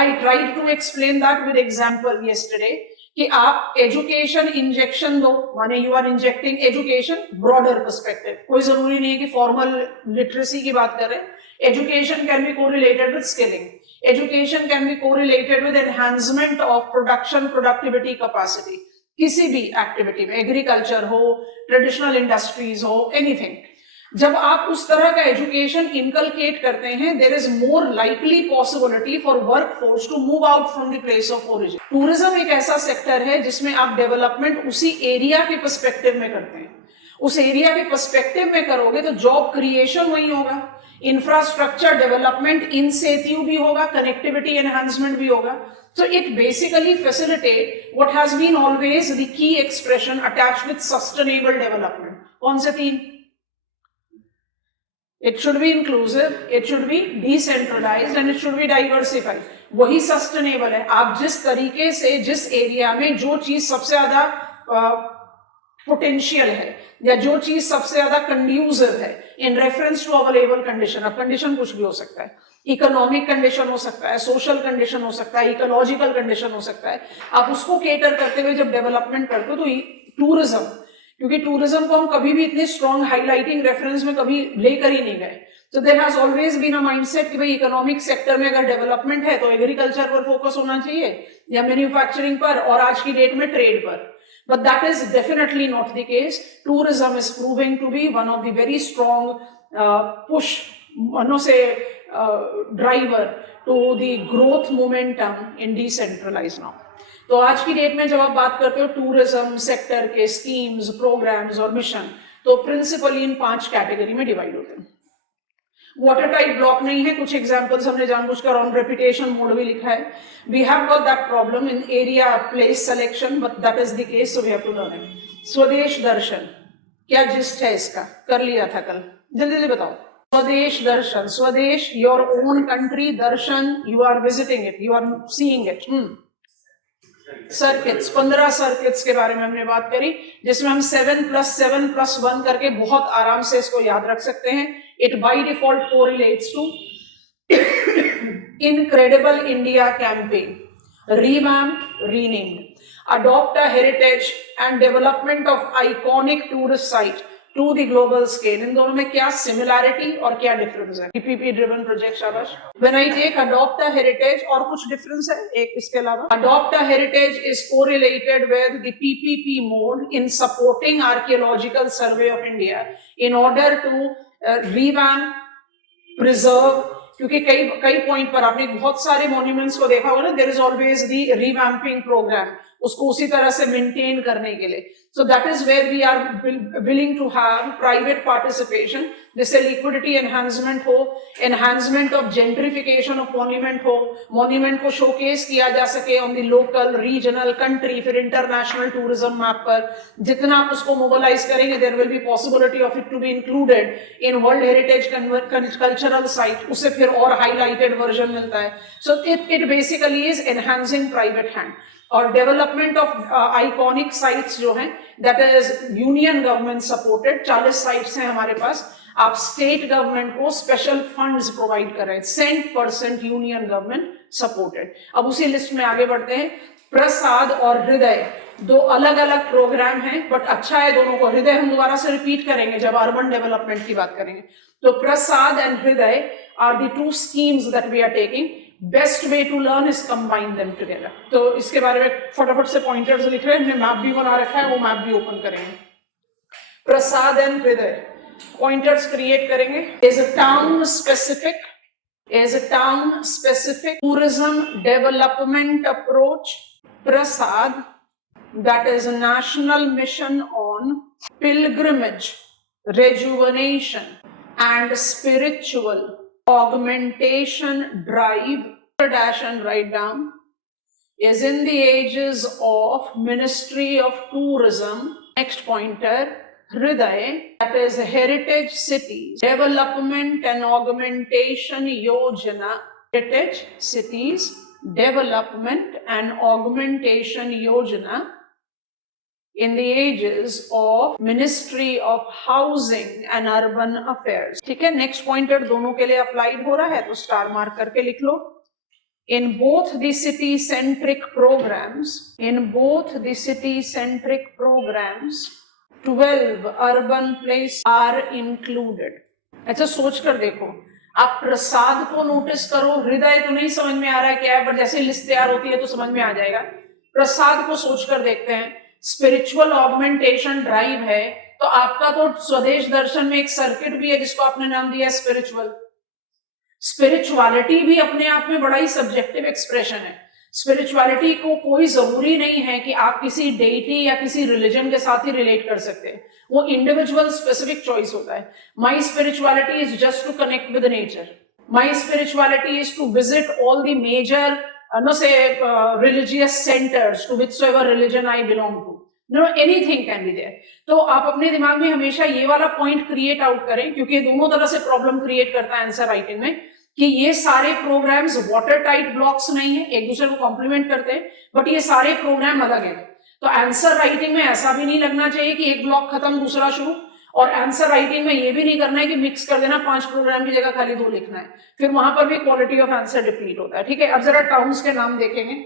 I tried to explain that with example yesterday कि आप education injection दो, माने you are injecting education broader perspective, कोई जरूरी नहीं है कि फॉर्मल लिटरेसी की बात करें. Education can be correlated with skilling, education can be correlated with enhancement of production productivity capacity, किसी भी एक्टिविटी में, एग्रीकल्चर हो, ट्रेडिशनल इंडस्ट्रीज हो, एनीथिंग. जब आप उस तरह का एजुकेशन इनकलकेट करते हैं, there is more likely possibility for workforce to move out from the place of origin. Tourism एक ऐसा सेक्टर है जिसमें आप डेवलपमेंट उसी एरिया के पर्सपेक्टिव में करते हैं. उस एरिया के पर्सपेक्टिव में करोगे तो जॉब क्रिएशन वही होगा, इंफ्रास्ट्रक्चर डेवलपमेंट इन सेतु भी होगा, कनेक्टिविटी एनहांसमेंट भी होगा. So it basically facilitate what has been always the key expression attached with sustainable development. कौन से तीन? It should be inclusive, it should be decentralized and it should be diversified. वही sustainable है. आप जिस तरीके से जिस एरिया में जो चीज सबसे ज्यादा पोटेंशियल है या जो चीज सबसे ज्यादा कंड्यूसिव है in reference to available condition, अब कंडीशन कुछ भी हो सकता है, इकोनॉमिक कंडीशन हो सकता है, सोशल कंडीशन हो सकता है, इकोलॉजिकल कंडीशन हो सकता है, आप उसको केटर करते हुए जब डेवलपमेंट करते हो तो टूरिज्म, क्योंकि टूरिज्म को हम कभी भी इतने स्ट्रॉन्ग हाईलाइटिंग रेफरेंस में कभी लेकर ही नहीं गए. तो there has always been a mindset कि भाई इकोनॉमिक सेक्टर में अगर डेवलपमेंट है तो एग्रीकल्चर पर फोकस होना चाहिए या मैन्युफैक्चरिंग पर, और आज की डेट में ट्रेड पर. But that is definitely not the case. Tourism is proving to be one of the very strong push, driver to the growth momentum in decentralized now. तो आज की डेट में जब आप बात करते हो टूरिज्म सेक्टर के स्कीम्स, प्रोग्राम्स और मिशन, तो प्रिंसिपली इन 5 कैटेगरी में डिवाइड होते हैं. वाटर टाइप ब्लॉक नहीं है, कुछ एग्जांपल्स हमने जानबूझकर ऑन रेपुटेशन मोड भी लिखा है. We have got that problem in area place selection, but that is the case, so we have to learn it. Swadesh Darshan, क्या जिस्ट है इसका? कर लिया था कल, जल्दी जल्दी बताओ. Swadesh Darshan, Swadesh your own country, Darshan you are visiting it, you are seeing it. Circuits, 15 circuits के बारे में हमने बात करी, जिसमें हम 7+7+1 करके बहुत आराम से इसको याद रख सकते हैं. It by default correlates to Incredible India campaign, revamped, renamed, adopt a heritage and development of iconic tourist site to the global scale. इन दोनों में क्या सिमिलैरिटी और क्या डिफरेंस है? PPP driven project, शाबाश. When I take adopt a heritage, और कुछ difference है एक इसके अलावा? Adopt a heritage is correlated with the PPP mode in supporting archaeological survey of India in order to revamp, preserve, क्योंकि कई पॉइंट पर आपने बहुत सारे मॉन्यूमेंट्स को देखा होगा ना, there is always the revamping program, उसको उसी तरह से मेंटेन करने के लिए. So that is where we are willing to have private participation, जिससे लिक्विडिटी एनहांसमेंट हो, enhancement of gentrification of monument हो, मॉन्यूमेंट को शोकेस किया जा सके on the local, regional, country, फिर इंटरनेशनल टूरिज्म मैप पर. जितना आप उसको मोबिलाइज करेंगे, there will be possibility of it to be included in world heritage cultural site, उससे फिर और हाईलाइटेड वर्जन मिलता है. So it basically is enhancing private hand. और डेवलपमेंट ऑफ आइकॉनिक साइट्स जो हैं, that is union government supported. 40 sites हैं हमारे पास. आप स्टेट गवर्नमेंट को स्पेशल फंड्स प्रोवाइड कर रहे हैं, 100% यूनियन गवर्नमेंट सपोर्टेड. अब उसी लिस्ट में आगे बढ़ते हैं. प्रसाद और हृदय, 2 अलग अलग प्रोग्राम हैं, बट अच्छा है दोनों को. हृदय हम दोबारा से रिपीट करेंगे जब अर्बन डेवलपमेंट की बात करेंगे. तो Prasad and Hriday are the 2 schemes that we are taking. Best way to learn is combine them together. तो इसके बारे में फटाफट से पॉइंटर्स लिख रहे हैं, हमने मैप भी बना रखा है, वो मैप भी ओपन करेंगे. प्रसाद एंड हृदय पॉइंटर्स क्रिएट करेंगे. Is a town specific tourism development approach. Prasad, that is a national mission on pilgrimage, rejuvenation and spiritual augmentation drive, dash and write down, is in the ages of Ministry of Tourism. Next pointer, Hriday, that is Heritage Cities Development and Augmentation Yojana. Heritage Cities Development and Augmentation Yojana in the ages of Ministry of Housing and Urban Affairs. ठीक है, next pointer दोनों के लिए applied हो रहा है, तो star mark करके लिख लो. In both the city-centric programs, 12 urban places are included. अच्छा सोच कर देखो, आप प्रसाद को नोटिस करो, हृदय तो नहीं समझ में आ रहा है क्या है, बट जैसे लिस्ट तैयार होती है तो समझ में आ जाएगा। प्रसाद को सोच कर देखते हैं, स्पिरिचुअल ऑगमेंटेशन ड्राइव है, तो आपका तो स्वदेश दर्शन में एक सर्किट भी है जिसको आपने नाम दिया स्पिरिचुअल। स्पिरिचुअलिटी भी अपने आप में बड़ा ही सब्जेक्टिव एक्सप्रेशन है। स्पिरिचुअलिटी को कोई जरूरी नहीं है कि आप किसी डेइटी या किसी रिलीजन के साथ ही रिलेट कर सकते हैं, वो इंडिविजुअल स्पेसिफिक चॉइस होता है। My spirituality is just to connect with nature, my spirituality is to visit all the major religious centres to whichever religion I belong to, anything can be there. तो आप अपने दिमाग में हमेशा ये वाला पॉइंट क्रिएट आउट करें, क्योंकि ये दोनों तरह से प्रॉब्लम क्रिएट करता है आंसर राइटिंग में, कि ये सारे प्रोग्राम्स वाटर टाइट ब्लॉक्स नहीं है, एक दूसरे को कॉम्प्लीमेंट करते हैं, बट ये सारे प्रोग्राम अलग है। तो आंसर राइटिंग में ऐसा भी नहीं लगना चाहिए कि एक ब्लॉक खत्म दूसरा शुरू, और आंसर राइटिंग में ये भी नहीं करना है कि मिक्स कर देना 5 प्रोग्राम की जगह खाली 2 लिखना है, फिर वहां पर भी क्वालिटी ऑफ आंसर डिप्लीट होता है। ठीक है, अब जरा टाउन्स के नाम देखेंगे।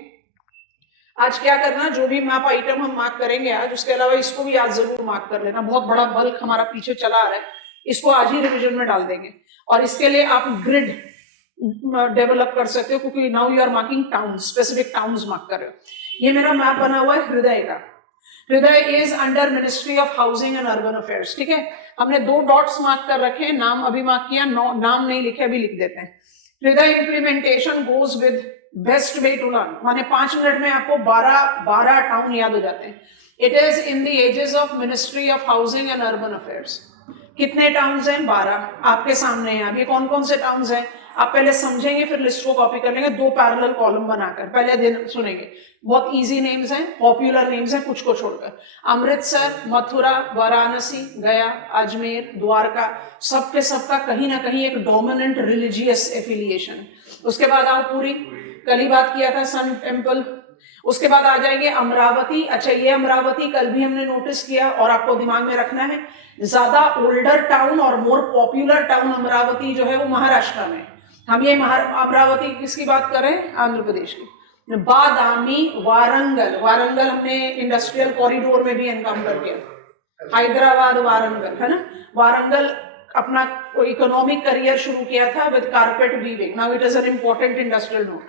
आज क्या करना, जो भी मैप आइटम हम मार्क करेंगे आज, उसके अलावा इसको भी आज जरूर मार्क कर लेना। बहुत बड़ा बल्क हमारा पीछे चला आ रहा है, इसको आज ही रिविजन में डाल देंगे, और इसके लिए आप ग्रिड डेवलप कर सकते हो, क्योंकि now you are marking town, specific towns mark कर रहे हो। ये मेरा मैप बना हुआ है हृदय का। हृदय is under ministry of housing and urban affairs. ठीक है, हमने 2 डॉट्स मार्क कर रखे हैं, नाम अभी मार्क किया, नाम नहीं लिखे, अभी लिख देते हैं। Hriday implementation goes with best way to learn, माने 5 मिनट में आपको 12 टाउन याद हो जाते हैं। It is in the ages of ministry of housing and urban affairs. कितने टाउन्स हैं? 12 आपके सामने हैं। अभी कौन कौन से टाउन्स हैं आप पहले समझेंगे, फिर लिस्ट को कॉपी कर लेंगे 2 पैरेलल कॉलम बनाकर, पहले दिन सुनेंगे। बहुत इजी नेम्स हैं, पॉपुलर नेम्स हैं, कुछ को छोड़कर। अमृतसर, मथुरा, वाराणसी, गया, अजमेर, द्वारका, सबके सबका कहीं ना कहीं एक डोमिनेंट रिलीजियस एफिलिएशन। उसके बाद आओ पुरी, कल ही बात किया था, सन टेम्पल। उसके बाद आ जाएंगे अमरावती। अच्छा, ये अमरावती कल भी हमने नोटिस किया और आपको दिमाग में रखना है, ज्यादा ओल्डर टाउन और मोर पॉपुलर टाउन अमरावती जो है वो महाराष्ट्र में। हम ये अमरावती किसकी बात कर रहे हैं? आंध्र प्रदेश की। बादामी, वारंगल, वारंगल हमने इंडस्ट्रियल कॉरिडोर में भी एनकाउंटर किया, हैदराबाद वारंगल, है ना। वारंगल अपना इकोनॉमिक करियर शुरू किया था with carpet weaving, now it is an important industrial node.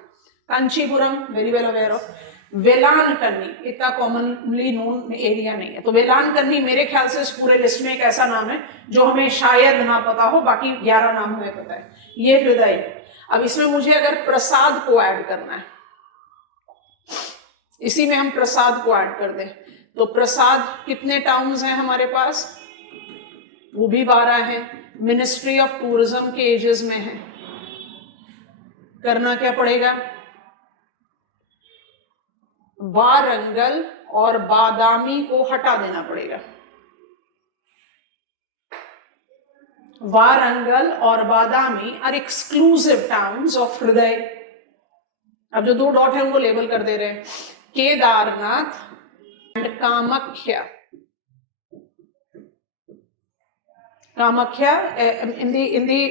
Kanchipuram, very well aware of. Velankanni इतना कॉमनली नोन एरिया नहीं है, तो वेलानकन्नी मेरे ख्याल से इस पूरे लिस्ट में एक ऐसा नाम है जो हमें शायद ना पता हो, बाकी 11 नाम हमें पता है। ये हृदय। अब इसमें मुझे अगर प्रसाद को ऐड करना है, इसी में हम प्रसाद को ऐड कर दें, तो प्रसाद कितने टाउन्स हैं हमारे पास? वो भी 12 है, मिनिस्ट्री ऑफ टूरिज्म के एजेस में है। करना क्या पड़ेगा? वारंगल और बादामी को हटा देना पड़ेगा। वारंगल और बादामी आर एक्सक्लूसिव टाउन्स ऑफ हृदय। अब जो 2 डॉट है उनको लेबल कर दे रहे हैं। Kedarnath and Kamakhya. Kamakhya in the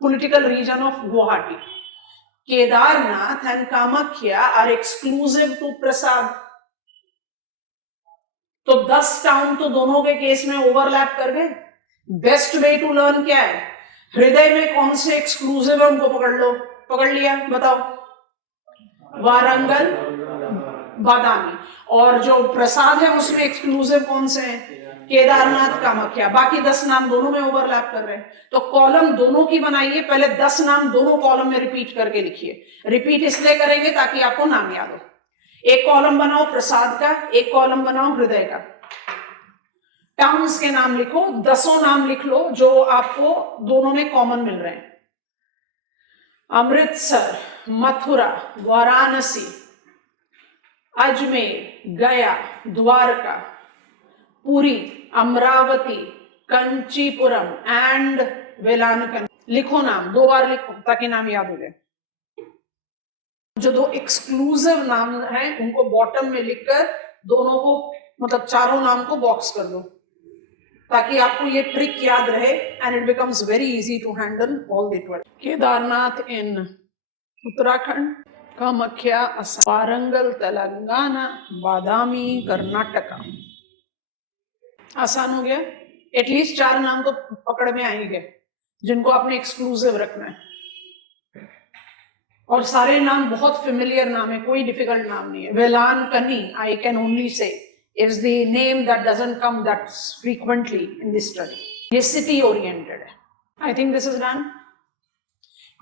political region of Guwahati. Kedarnath and Kamakhya are exclusive to Prasad. तो 10 टाउन तो दोनों के केस में ओवरलैप कर गए। बेस्ट वे टू लर्न क्या है? हृदय में कौन से एक्सक्लूसिव है उनको पकड़ लो। पकड़ लिया, बताओ। वारंगल, बादामी। और जो प्रसाद है उसमें एक्सक्लूसिव कौन से हैं? केदारनाथ, कामाख्या। बाकी 10 नाम दोनों में ओवरलैप कर रहे हैं, तो कॉलम दोनों की बनाइए, पहले 10 नाम दोनों कॉलम में रिपीट करके लिखिए। रिपीट इसलिए करेंगे ताकि आपको नाम याद हो। एक कॉलम बनाओ प्रसाद का, एक कॉलम बनाओ हृदय का। टाउन्स के नाम लिखो, 10 नाम लिख लो जो आपको दोनों में कॉमन मिल रहे हैं। अमृतसर, मथुरा, वाराणसी, अजमेर, गया, द्वारका, पुरी, अमरावती, कंचीपुरम एंड वेलानकन्नी। लिखो नाम, 2 बार लिखो ताकि नाम याद हो जाए। जो 2 एक्सक्लूसिव नाम हैं उनको बॉटम में लिखकर दोनों को, मतलब चारों नाम को बॉक्स कर दो ताकि आपको ये ट्रिक याद रहे and it becomes very easy to handle all the 12। Kedarnath in Uttarakhand, Kamakhya Assam, Warangal Telangana, Badami Karnataka. आसान हो गया। एटलीस्ट 4 नाम तो पकड़ में आएंगे जिनको आपने एक्सक्लूसिव रखना है, और सारे नाम बहुत फेमिलियर नाम है, कोई डिफिकल्ट नाम नहीं है। वेलानकनी, I can only say, is the name that doesn't come that frequently in this study. ये सिटी ओरिएंटेड है। I think this is done.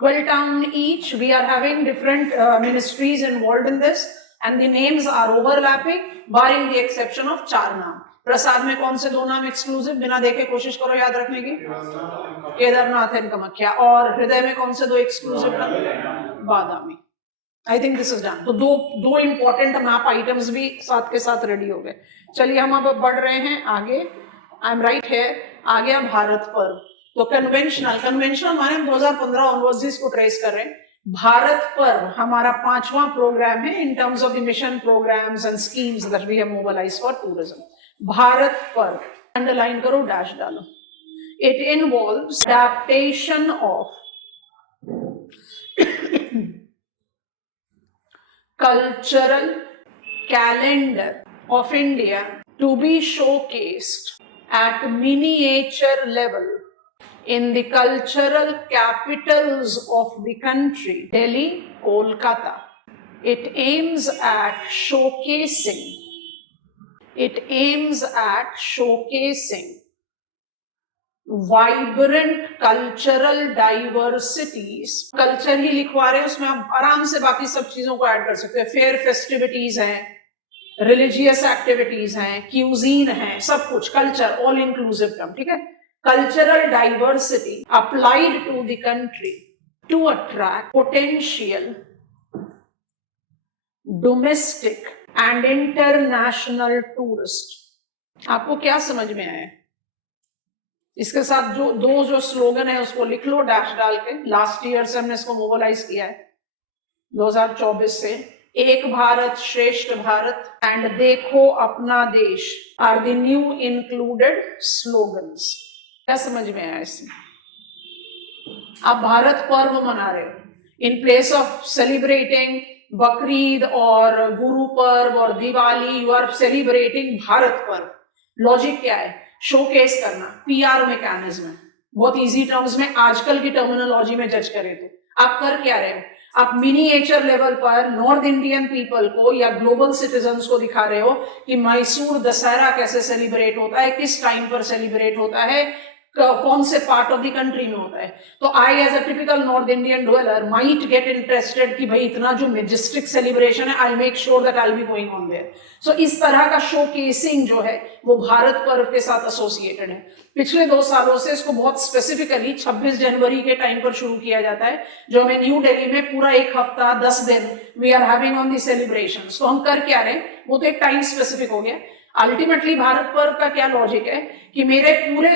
12 town each. We are having different ministries involved in this, and the names are overlapping, barring the exception of 4 नाम। प्रसाद में कौन से 2 नाम exclusive, बिना देखे कोशिश करो याद रखने की, केदारनाथ एंड कामाख्या। और हृदय में कौन से 2 exclusive, Badami. I think this is done. तो दो इंपॉर्टेंट मैप आइटम्स भी साथ के साथ रेडी हो गए। चलिए हम अब बढ़ रहे हैं आगे। I am right here. आ गया भारत पर्व। तो कन्वेंशनल माने हम 2015 ऑनवर्ड्स इसको ट्रेस कर रहे हैं। भारत पर्व हमारा 5वां प्रोग्राम है in terms of the mission programs and schemes that we have mobilized for tourism. Bharat Parv underline करो, डैश डालो। It involves adaptation of cultural calendar of India to be showcased at miniature level in the cultural capitals of the country, Delhi, Kolkata. It aims at showcasing vibrant cultural diversities. Culture ही लिखवा रहे हैं, उसमें आप आराम से बाकी सब चीजों को ऐड कर सकते हैं। फेयर फेस्टिविटीज हैं, रिलीजियस एक्टिविटीज हैं, क्यूजीन है, सब कुछ कल्चर, ऑल इंक्लूसिव टर्म, ठीक है। Cultural diversity applied to the country to attract potential domestic and international tourist. आपको क्या समझ में आया? इसके साथ जो स्लोगन है उसको लिख लो, डैश डाल के। लास्ट ईयर से हमने इसको मोबिलाइज किया है, 2024 से। एक भारत श्रेष्ठ भारत एंड देखो अपना देश are the new included slogans. क्या समझ में आया इसमें? आप भारत पर्व मना रहे हो, in place of celebrating Bakrid और गुरु पर्व और Diwali, you are celebrating Bharat Parv. Logic क्या है? शोकेस करना, पीआर मैकेनिज्म है। बहुत इजी टर्म्स में, आजकल की टर्मिनोलॉजी में जज करें तो आप कर क्या रहे हो? आप मिनिएचर लेवल पर नॉर्थ इंडियन पीपल को या ग्लोबल सिटीजन्स को दिखा रहे हो कि मैसूर दशहरा कैसे सेलिब्रेट होता है, किस टाइम पर सेलिब्रेट होता है, कौन से पार्ट ऑफ द कंट्री में होता है। तो I as a typical north Indian dweller might get interested कि भाई इतना जो मेजेस्टिक सेलिब्रेशन है, I make sure that I will be going on there. So इस तरह का शोकेसिंग जो है वो भारत पर्व के साथ एसोसिएटेड है। पिछले 2 सालों से इसको बहुत स्पेसिफिकली 26 जनवरी के टाइम पर शुरू किया जाता है, जो हमें न्यू दिल्ली में पूरा 1 हफ्ता 10 दिन we are having on the celebrations. तो हम कर क्या रहे, वो तो एक टाइम स्पेसिफिक हो गया। अल्टीमेटली भारत पर्व का क्या लॉजिक है कि मेरे पूरे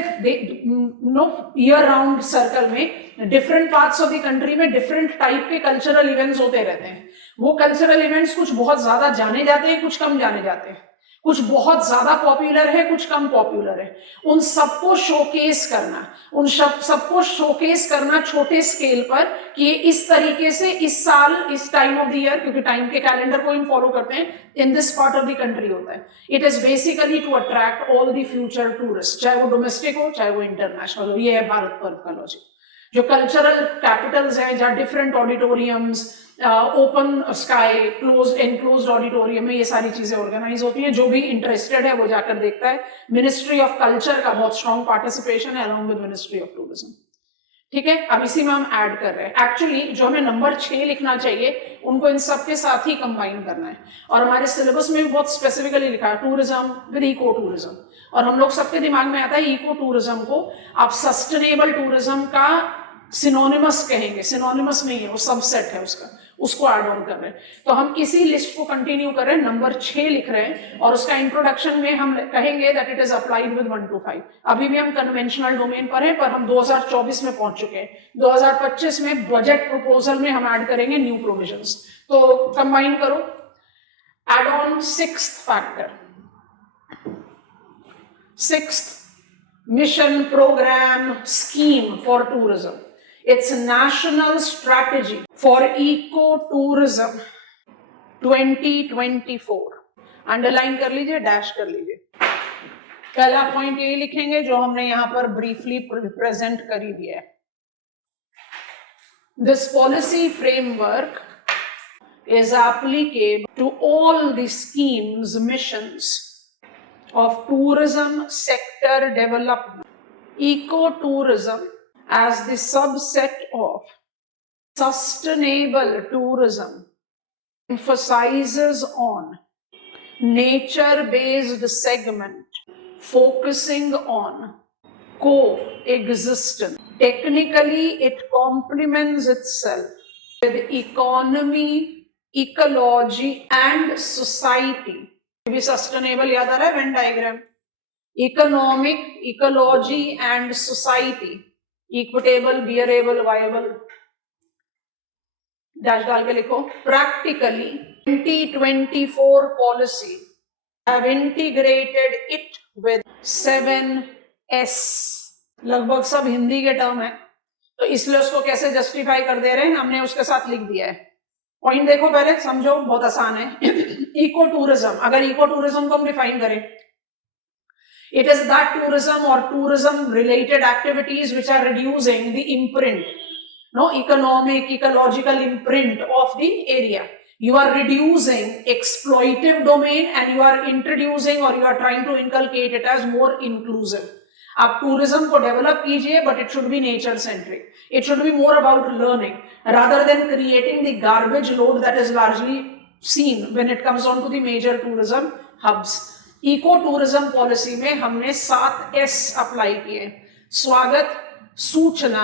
ईयर राउंड सर्कल में different parts of the country में डिफरेंट टाइप के कल्चरल इवेंट्स होते रहते हैं। वो कल्चरल इवेंट्स कुछ बहुत ज्यादा जाने जाते हैं, कुछ कम जाने जाते हैं, कुछ बहुत ज्यादा पॉपुलर है, कुछ कम पॉपुलर है। उन सबको शोकेस करना, उन सबको शोकेस करना छोटे स्केल पर कि ये इस तरीके से इस साल इस टाइम ऑफ द ईयर, क्योंकि टाइम के कैलेंडर को हम फॉलो करते हैं, in this part of the country होता है। It is basically to attract all the future tourist, चाहे वो डोमेस्टिक हो चाहे वो इंटरनेशनल हो। ये है भारत पर्व का लॉजिक। जो कल्चरल कैपिटल्स हैं, जहाँ different auditoriums, open sky, close enclosed auditorium में ये सारी चीजें ऑर्गेनाइज होती है। जो भी इंटरेस्टेड है वो जाकर देखता है। मिनिस्ट्री ऑफ कल्चर का बहुत स्ट्रॉन्ग पार्टिसिपेशन है along with ministry of tourism, ठीक है। अब इसी में हम ऐड कर रहे हैं। एक्चुअली जो हमें नंबर 6 लिखना चाहिए उनको इन सब के साथ ही कंबाइन करना है, और हमारे सिलेबस में भी बहुत स्पेसिफिकली लिखा है टूरिज्म विद इको टूरिज्म। और हम लोग सबके दिमाग में आता है इको टूरिज्म को आप सस्टेनेबल टूरिज्म का सिनोनिमस कहेंगे। सिनोनिमस नहीं है, वो सबसेट है उसका, उसको ऐड ऑन कर रहे हैं। तो हम इसी लिस्ट को कंटिन्यू कर रहे हैं, नंबर 6 लिख रहे हैं, और उसका इंट्रोडक्शन में हम कहेंगे that it is applied with 1 to 5। अभी भी हम कन्वेंशनल डोमेन पर है, पर हम 2024 में पहुंच चुके हैं। 2025 में बजट प्रपोजल में हम ऐड करेंगे न्यू प्रोविजंस। तो कंबाइन करो, add on 6th factor, 6th mission program scheme for tourism. It's National Strategy for Eco-Tourism 2024. Underline कर लीजिए, डैश कर लीजिए. पहला पॉइंट यही लिखेंगे जो हमने यहां पर ब्रीफली प्रेजेंट कर ही दिया है. This policy framework is applicable to all the schemes, missions of tourism sector development. Eco-tourism as the subset of sustainable tourism emphasizes on nature-based segment, focusing on coexistence. Technically, it complements itself with economy, ecology, and society. Maybe sustainable, yaad aa raha hai Venn diagram. Economic, ecology, and society. Equitable, bearable, viable. Dash डाल के लिखो. Practically, 2024 policy have integrated it with 7S. लगभग सब हिंदी के term है, तो इसलिए उसको कैसे जस्टिफाई कर दे रहे हैं, हमने उसके साथ लिख दिया है. पॉइंट देखो पहले, समझो, बहुत आसान है. इको टूरिज्म, अगर इको टूरिज्म को हम डिफाइन करें, it is that tourism or tourism related activities which are reducing the imprint, economic, ecological imprint of the area. You are reducing exploitive domain and you are introducing or you are trying to inculcate it as more inclusive. आप tourism को develop कीजिए, but it should be nature centric. It should be more about learning rather than creating the garbage load that is largely seen when it comes on to the major tourism hubs. Eco tourism policy में हमने 7S apply किए. स्वागत, सूचना,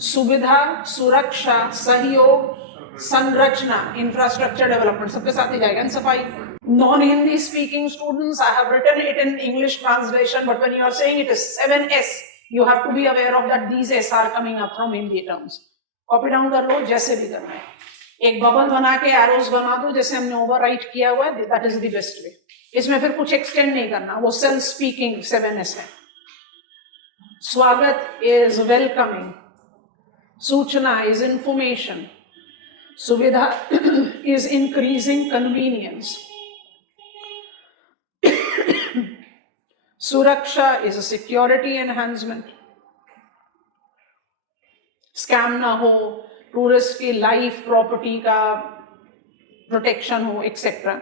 सुविधा, सुरक्षा, सहयोग, संरचना, infrastructure development, सबके साथ ही जाएगा. सफाई. Non-Hindi speaking students, I have written it in English translation, but when you are saying it is 7S, you have to be aware of that these S are coming up from Hindi terms. Copy down कर लो, जैसे भी करना है. एक bubble बना के arrows बना दो जैसे हमने ओवरराइट किया हुआ है, that is the best way. इसमें फिर कुछ एक्सटेंड नहीं करना, वो सेल्फ स्पीकिंग 7S है. स्वागत is welcoming, सूचना is information, सुविधा is increasing convenience, सुरक्षा is a security enhancement, scam ना हो, टूरिस्ट की लाइफ प्रॉपर्टी का प्रोटेक्शन हो, etcetera.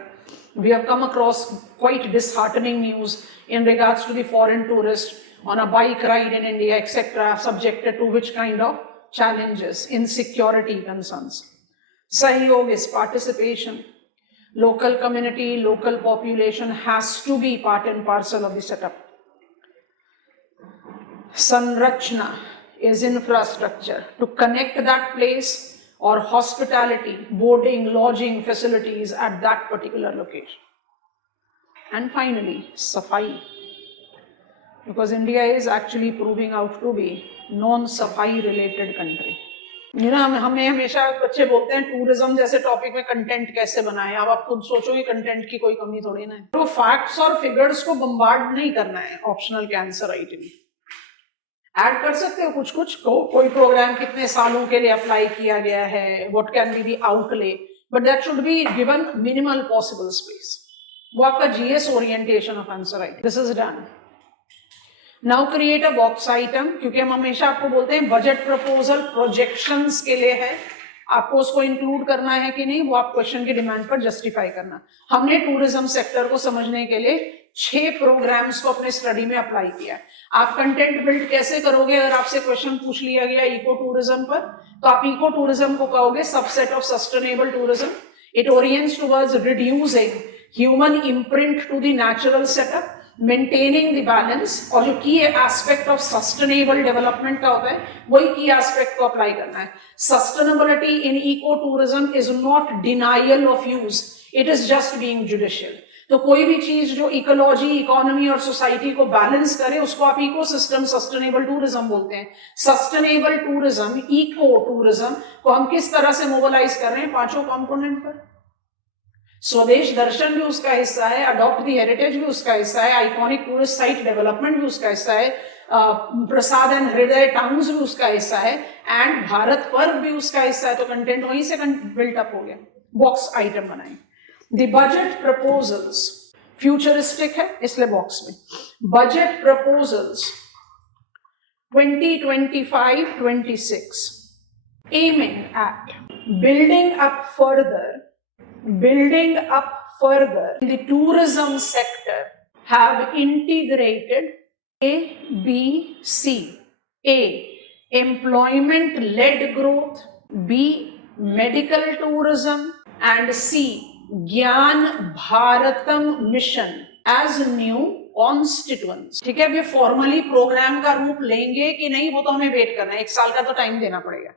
We have come across quite disheartening news in regards to the foreign tourist on a bike ride in India, etc., subjected to which kind of challenges, insecurity concerns. Sahyog is participation. Local community, local population has to be part and parcel of the setup. Sanrachna is infrastructure to connect that place or hospitality, boarding, lodging facilities at that particular location. And finally, safai, because India is actually proving out to be non-safai related country. हमें हमेशा बच्चे बोलते हैं tourism जैसे topic में content कैसे बनाएं. अब आप खुद सोचो कि कंटेंट की कोई कमी थोड़ी ना है. तो फैक्ट्स और फिगर्स को बम्बार्ड नहीं करना है ऑप्शनल के आंसर राइटिंग. ऐड कर सकते हो कुछ कुछ, कोई प्रोग्राम कितने सालों के लिए अप्लाई किया गया है, what can be the outlay, but that should be given minimal possible space. वो आपका GS orientation of answer writing. This is done. Now create a box item, क्योंकि हम हमेशा आपको बोलते हैं बजट प्रपोजल प्रोजेक्शंस के लिए है, आपको उसको इंक्लूड करना है कि नहीं, वो आप क्वेश्चन की डिमांड पर जस्टिफाई करना. हमने टूरिज्म सेक्टर को समझने के लिए 6 प्रोग्राम्स को अपने स्टडी में अप्लाई किया. आप कंटेंट बिल्ड कैसे करोगे? अगर आपसे क्वेश्चन पूछ लिया गया इको टूरिज्म पर, तो आप इको टूरिज्म को कहोगे subset of sustainable tourism. It orients towards reducing human imprint to the natural setup, maintaining the balance, और जो की एस्पेक्ट ऑफ सस्टेनेबल डेवलपमेंट का होता है वही की एस्पेक्ट को अप्लाई करना है. Sustainability in eco tourism is not denial of use, it is just being judicial. तो कोई भी चीज जो इकोलॉजी, इकोनॉमी और सोसाइटी को बैलेंस करे उसको आप इकोसिस्टम सस्टेनेबल टूरिज्म बोलते हैं. सस्टेनेबल टूरिज्म, इको टूरिज्म को हम किस तरह से मोबिलाइज कर रहे हैं? 5 कंपोनेंट पर. स्वदेश दर्शन भी उसका हिस्सा है, अडॉप्ट द हेरिटेज भी उसका हिस्सा है, आइकॉनिक टूरिस्ट साइट डेवलपमेंट भी उसका हिस्सा है, प्रसाद एंड हृदय टाउन्स भी उसका हिस्सा है, एंड भारत पर्व भी उसका हिस्सा है। तो कंटेंट वहीं से बिल्टअप हो गया, बॉक्स आइटम बनाए। द बजट प्रपोजल्स फ्यूचरिस्टिक है इसलिए बॉक्स में, budget proposals 2025-26 aiming at building up further the tourism sector have integrated A, B, C. A, employment led growth, B, medical tourism, and C, Gyan Bharatam mission as new constituents। ठीक है, अब ये formally programme का रूप लेंगे कि नहीं वो तो हमें वेट करना है, 1 साल का तो टाइम देना पड़ेगा।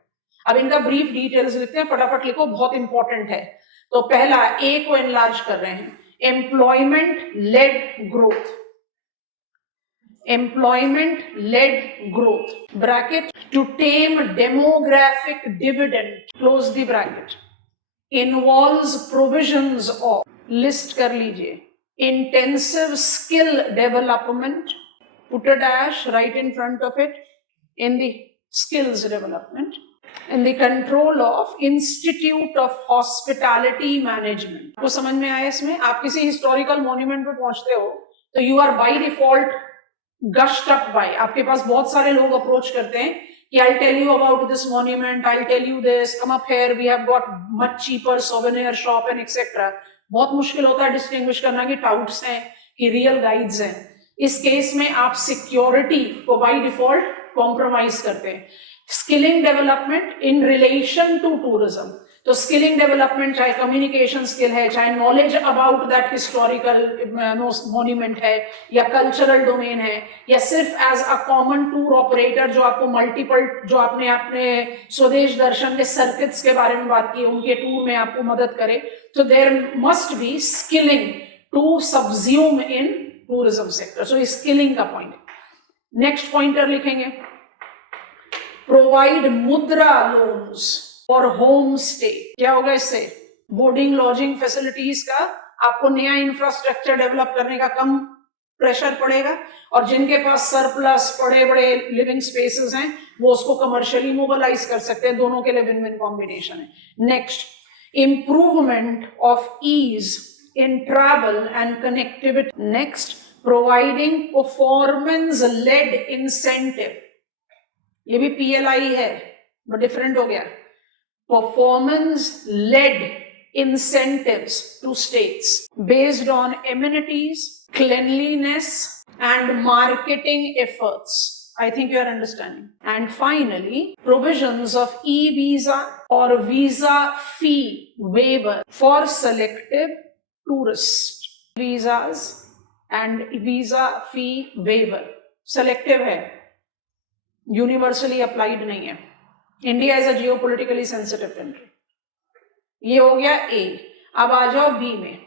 अब इनका ब्रीफ डिटेल्स लिखते हैं, फटाफट लिखो, बहुत इंपॉर्टेंट है। तो पहला ए को एनलार्ज कर रहे हैं, employment led growth, employment led growth bracket to tame demographic dividend close the bracket involves provisions of, list कर लीजिए, intensive skill development, put a dash right in front of it, in the skills development, in the control of Institute of Hospitality Management। को समझ में आया इसमें? आप किसी historical monument पे पहुंचते हो तो you are by default gushed up by, आपके पास बहुत सारे लोग अप्रोच करते हैं कि I'll tell you about this monument, I'll tell you this, come up here, we have got much cheaper souvenir shop and etc। बहुत मुश्किल होता है डिस्टिंग्विश करना कि टाउट्स हैं कि रियल गाइड्स हैं। इस केस में आप सिक्योरिटी को बाय डिफॉल्ट कॉम्प्रोमाइज करते हैं। Skilling development in relation to tourism, तो स्किलिंग डेवलपमेंट चाहे कम्युनिकेशन स्किल है, चाहे knowledge about that historical monument है, या कल्चरल डोमेन है, या सिर्फ as a common tour operator जो आपको मल्टीपल, जो आपने अपने स्वदेश दर्शन के सर्किट्स के बारे में बात की, उनके टूर में आपको मदद करे। तो there must be skilling to subsume in tourism sector. So skilling का पॉइंट। नेक्स्ट पॉइंटर लिखेंगे, provide Mudra loans for home stay. क्या होगा इससे? बोर्डिंग लॉजिंग फैसिलिटीज का आपको नया इंफ्रास्ट्रक्चर डेवलप करने का कम प्रेशर पड़ेगा, और जिनके पास सरप्लस बड़े बड़े लिविंग स्पेसेस हैं वो उसको कमर्शियली मोबिलाइज कर सकते हैं। दोनों के लिए विन विन कॉम्बिनेशन है। Next, improvement of ease in travel and connectivity. Next, providing performance led incentive, ये भी PLI है बट डिफरेंट हो गया, performance led incentives to states based on amenities, cleanliness and marketing efforts. I think you are understanding. And finally, provisions of e-visa or visa fee waiver for selective tourist visas and visa fee waiver. Selective है, universally applied नहीं है। India is a geopolitically sensitive country. ये हो गया A। अब आ जाओ B में,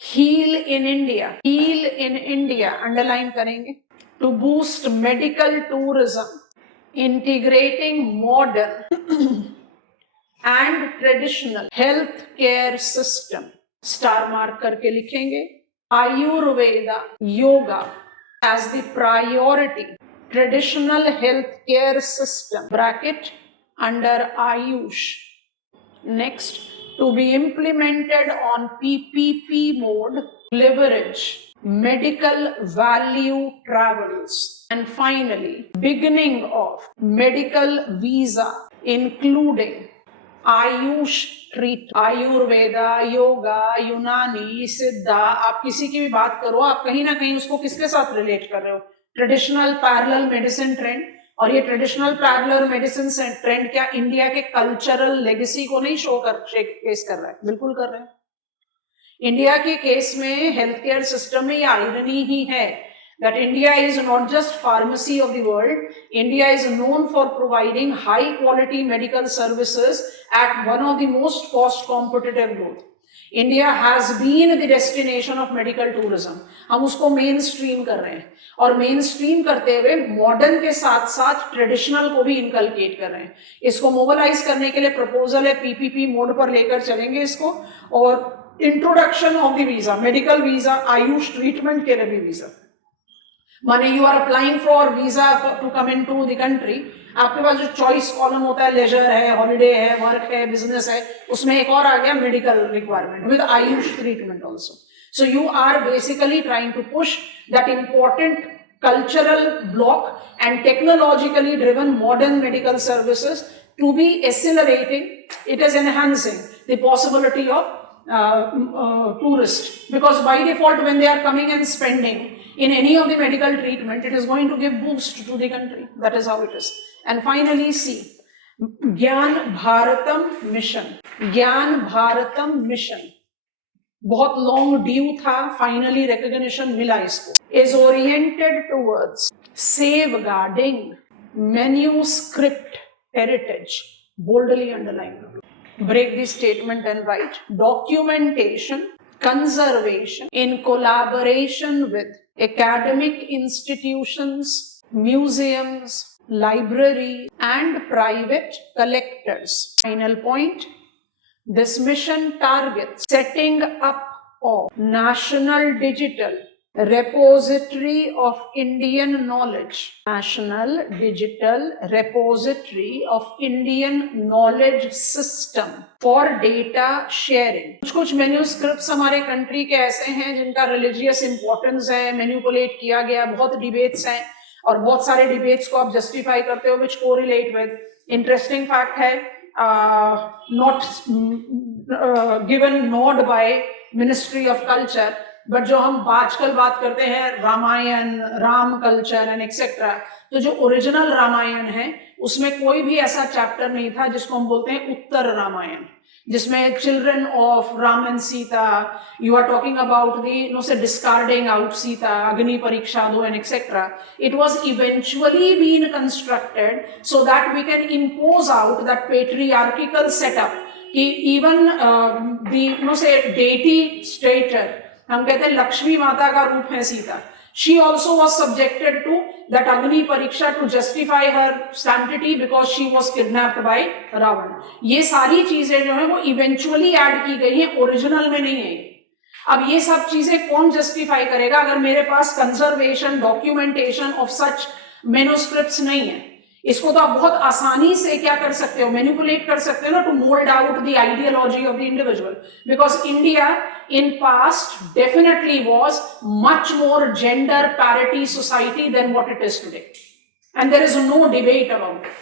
heal in India, heal in India underline करेंगे, to boost medical tourism, integrating modern and traditional health care system, star mark करके लिखेंगे, Ayurveda yoga as the priority traditional health care system bracket under Ayush. Next, to be implemented on PPP mode, leverage medical value travels. And finally, beginning of medical visa including Ayush treat, Ayurveda, yoga, यूनानी, सिद्धा, आप किसी की भी बात करो, आप कहीं ना कहीं उसको किसके साथ रिलेट कर रहे हो? Traditional parallel medicine trend. और ये ट्रेडिशनल पैरेलल मेडिसिन ट्रेंड क्या इंडिया के कल्चरल लेगेसी को नहीं केस कर रहा है? बिल्कुल कर रहे हैं। इंडिया के केस में हेल्थ केयर सिस्टम में ये आयरनी ही है that India is not just pharmacy of the world, India is known for providing high quality medical services at one of the most cost competitive growth. India has been the destination of medical tourism. हम उसको main stream कर रहे हैं, और main stream करते हुए modern के साथ साथ ट्रेडिशनल को भी इनकलकेट कर रहे हैं। इसको मोबिलाइज करने के लिए प्रपोजल है, पीपीपी मोड पर लेकर चलेंगे इसको, और introduction of the visa, medical visa, AYUSH treatment के लिए भी वीजा, माने you are applying for visa to come in to the country, आपके पास जो चॉइस कॉलम होता है, लेजर है, हॉलिडे है, वर्क है, बिजनेस है, उसमें एक और आ गया medical requirement with Ayush treatment also. So you are basically trying to push that important cultural block and technologically driven modern medical services to be accelerating. It is enhancing the possibility of tourists, because by default when they are coming and spending in any of the medical treatment, it is going to give boost to the country. That is how it is. And finally, C, Gyan Bharatam mission. Gyan Bharatam mission बहुत long due था, finally recognition मिला इसको. Is oriented towards safeguarding manuscript heritage, boldly underline, break the statement and right, documentation, conservation in collaboration with academic institutions, museums, library and private collectors. Final point, this mission targets setting up of National Digital Repository of Indian Knowledge. National Digital Repository of Indian Knowledge System for data sharing. कुछ manuscripts हमारे country के ऐसे हैं जिनका religious importance है, manipulate किया गया, बहुत डिबेट्स हैं और बहुत सारे डिबेट्स को आप जस्टिफाई करते हो which correlate with. Interesting fact है, not given nod by Ministry of Culture, but जो हम आजकल बात करते हैं Ramayan, Ram culture and etcetera, तो जो ओरिजिनल रामायण है उसमें कोई भी ऐसा चैप्टर नहीं था जिसको हम बोलते हैं उत्तर रामायण, जिसमें children of Ram and Sita, you are talking about the no say discarding out Sita, अग्नि परीक्षा दो and etcetera. It was eventually been constructed so that we can impose out that patriarchal setup कि इवन दी नो से डेटी स्टेटर, हम कहते हैं लक्ष्मी माता का रूप है Sita, she also was subjected to that Agni Pariksha to justify her sanctity because she was kidnapped by Ravan. ये सारी चीजें जो है वो इवेंचुअली ऐड की गई हैं, ओरिजिनल में नहीं है. अब ये सब चीजें कौन जस्टिफाई करेगा अगर मेरे पास conservation, documentation of such manuscripts नहीं है. इसको तो आप बहुत आसानी से क्या कर सकते हो, मैनिपुलेट कर सकते हो ना, to mould out the ideology of the individual, because India in past definitely was much more gender parity society than what it is today, and there is no debate about it.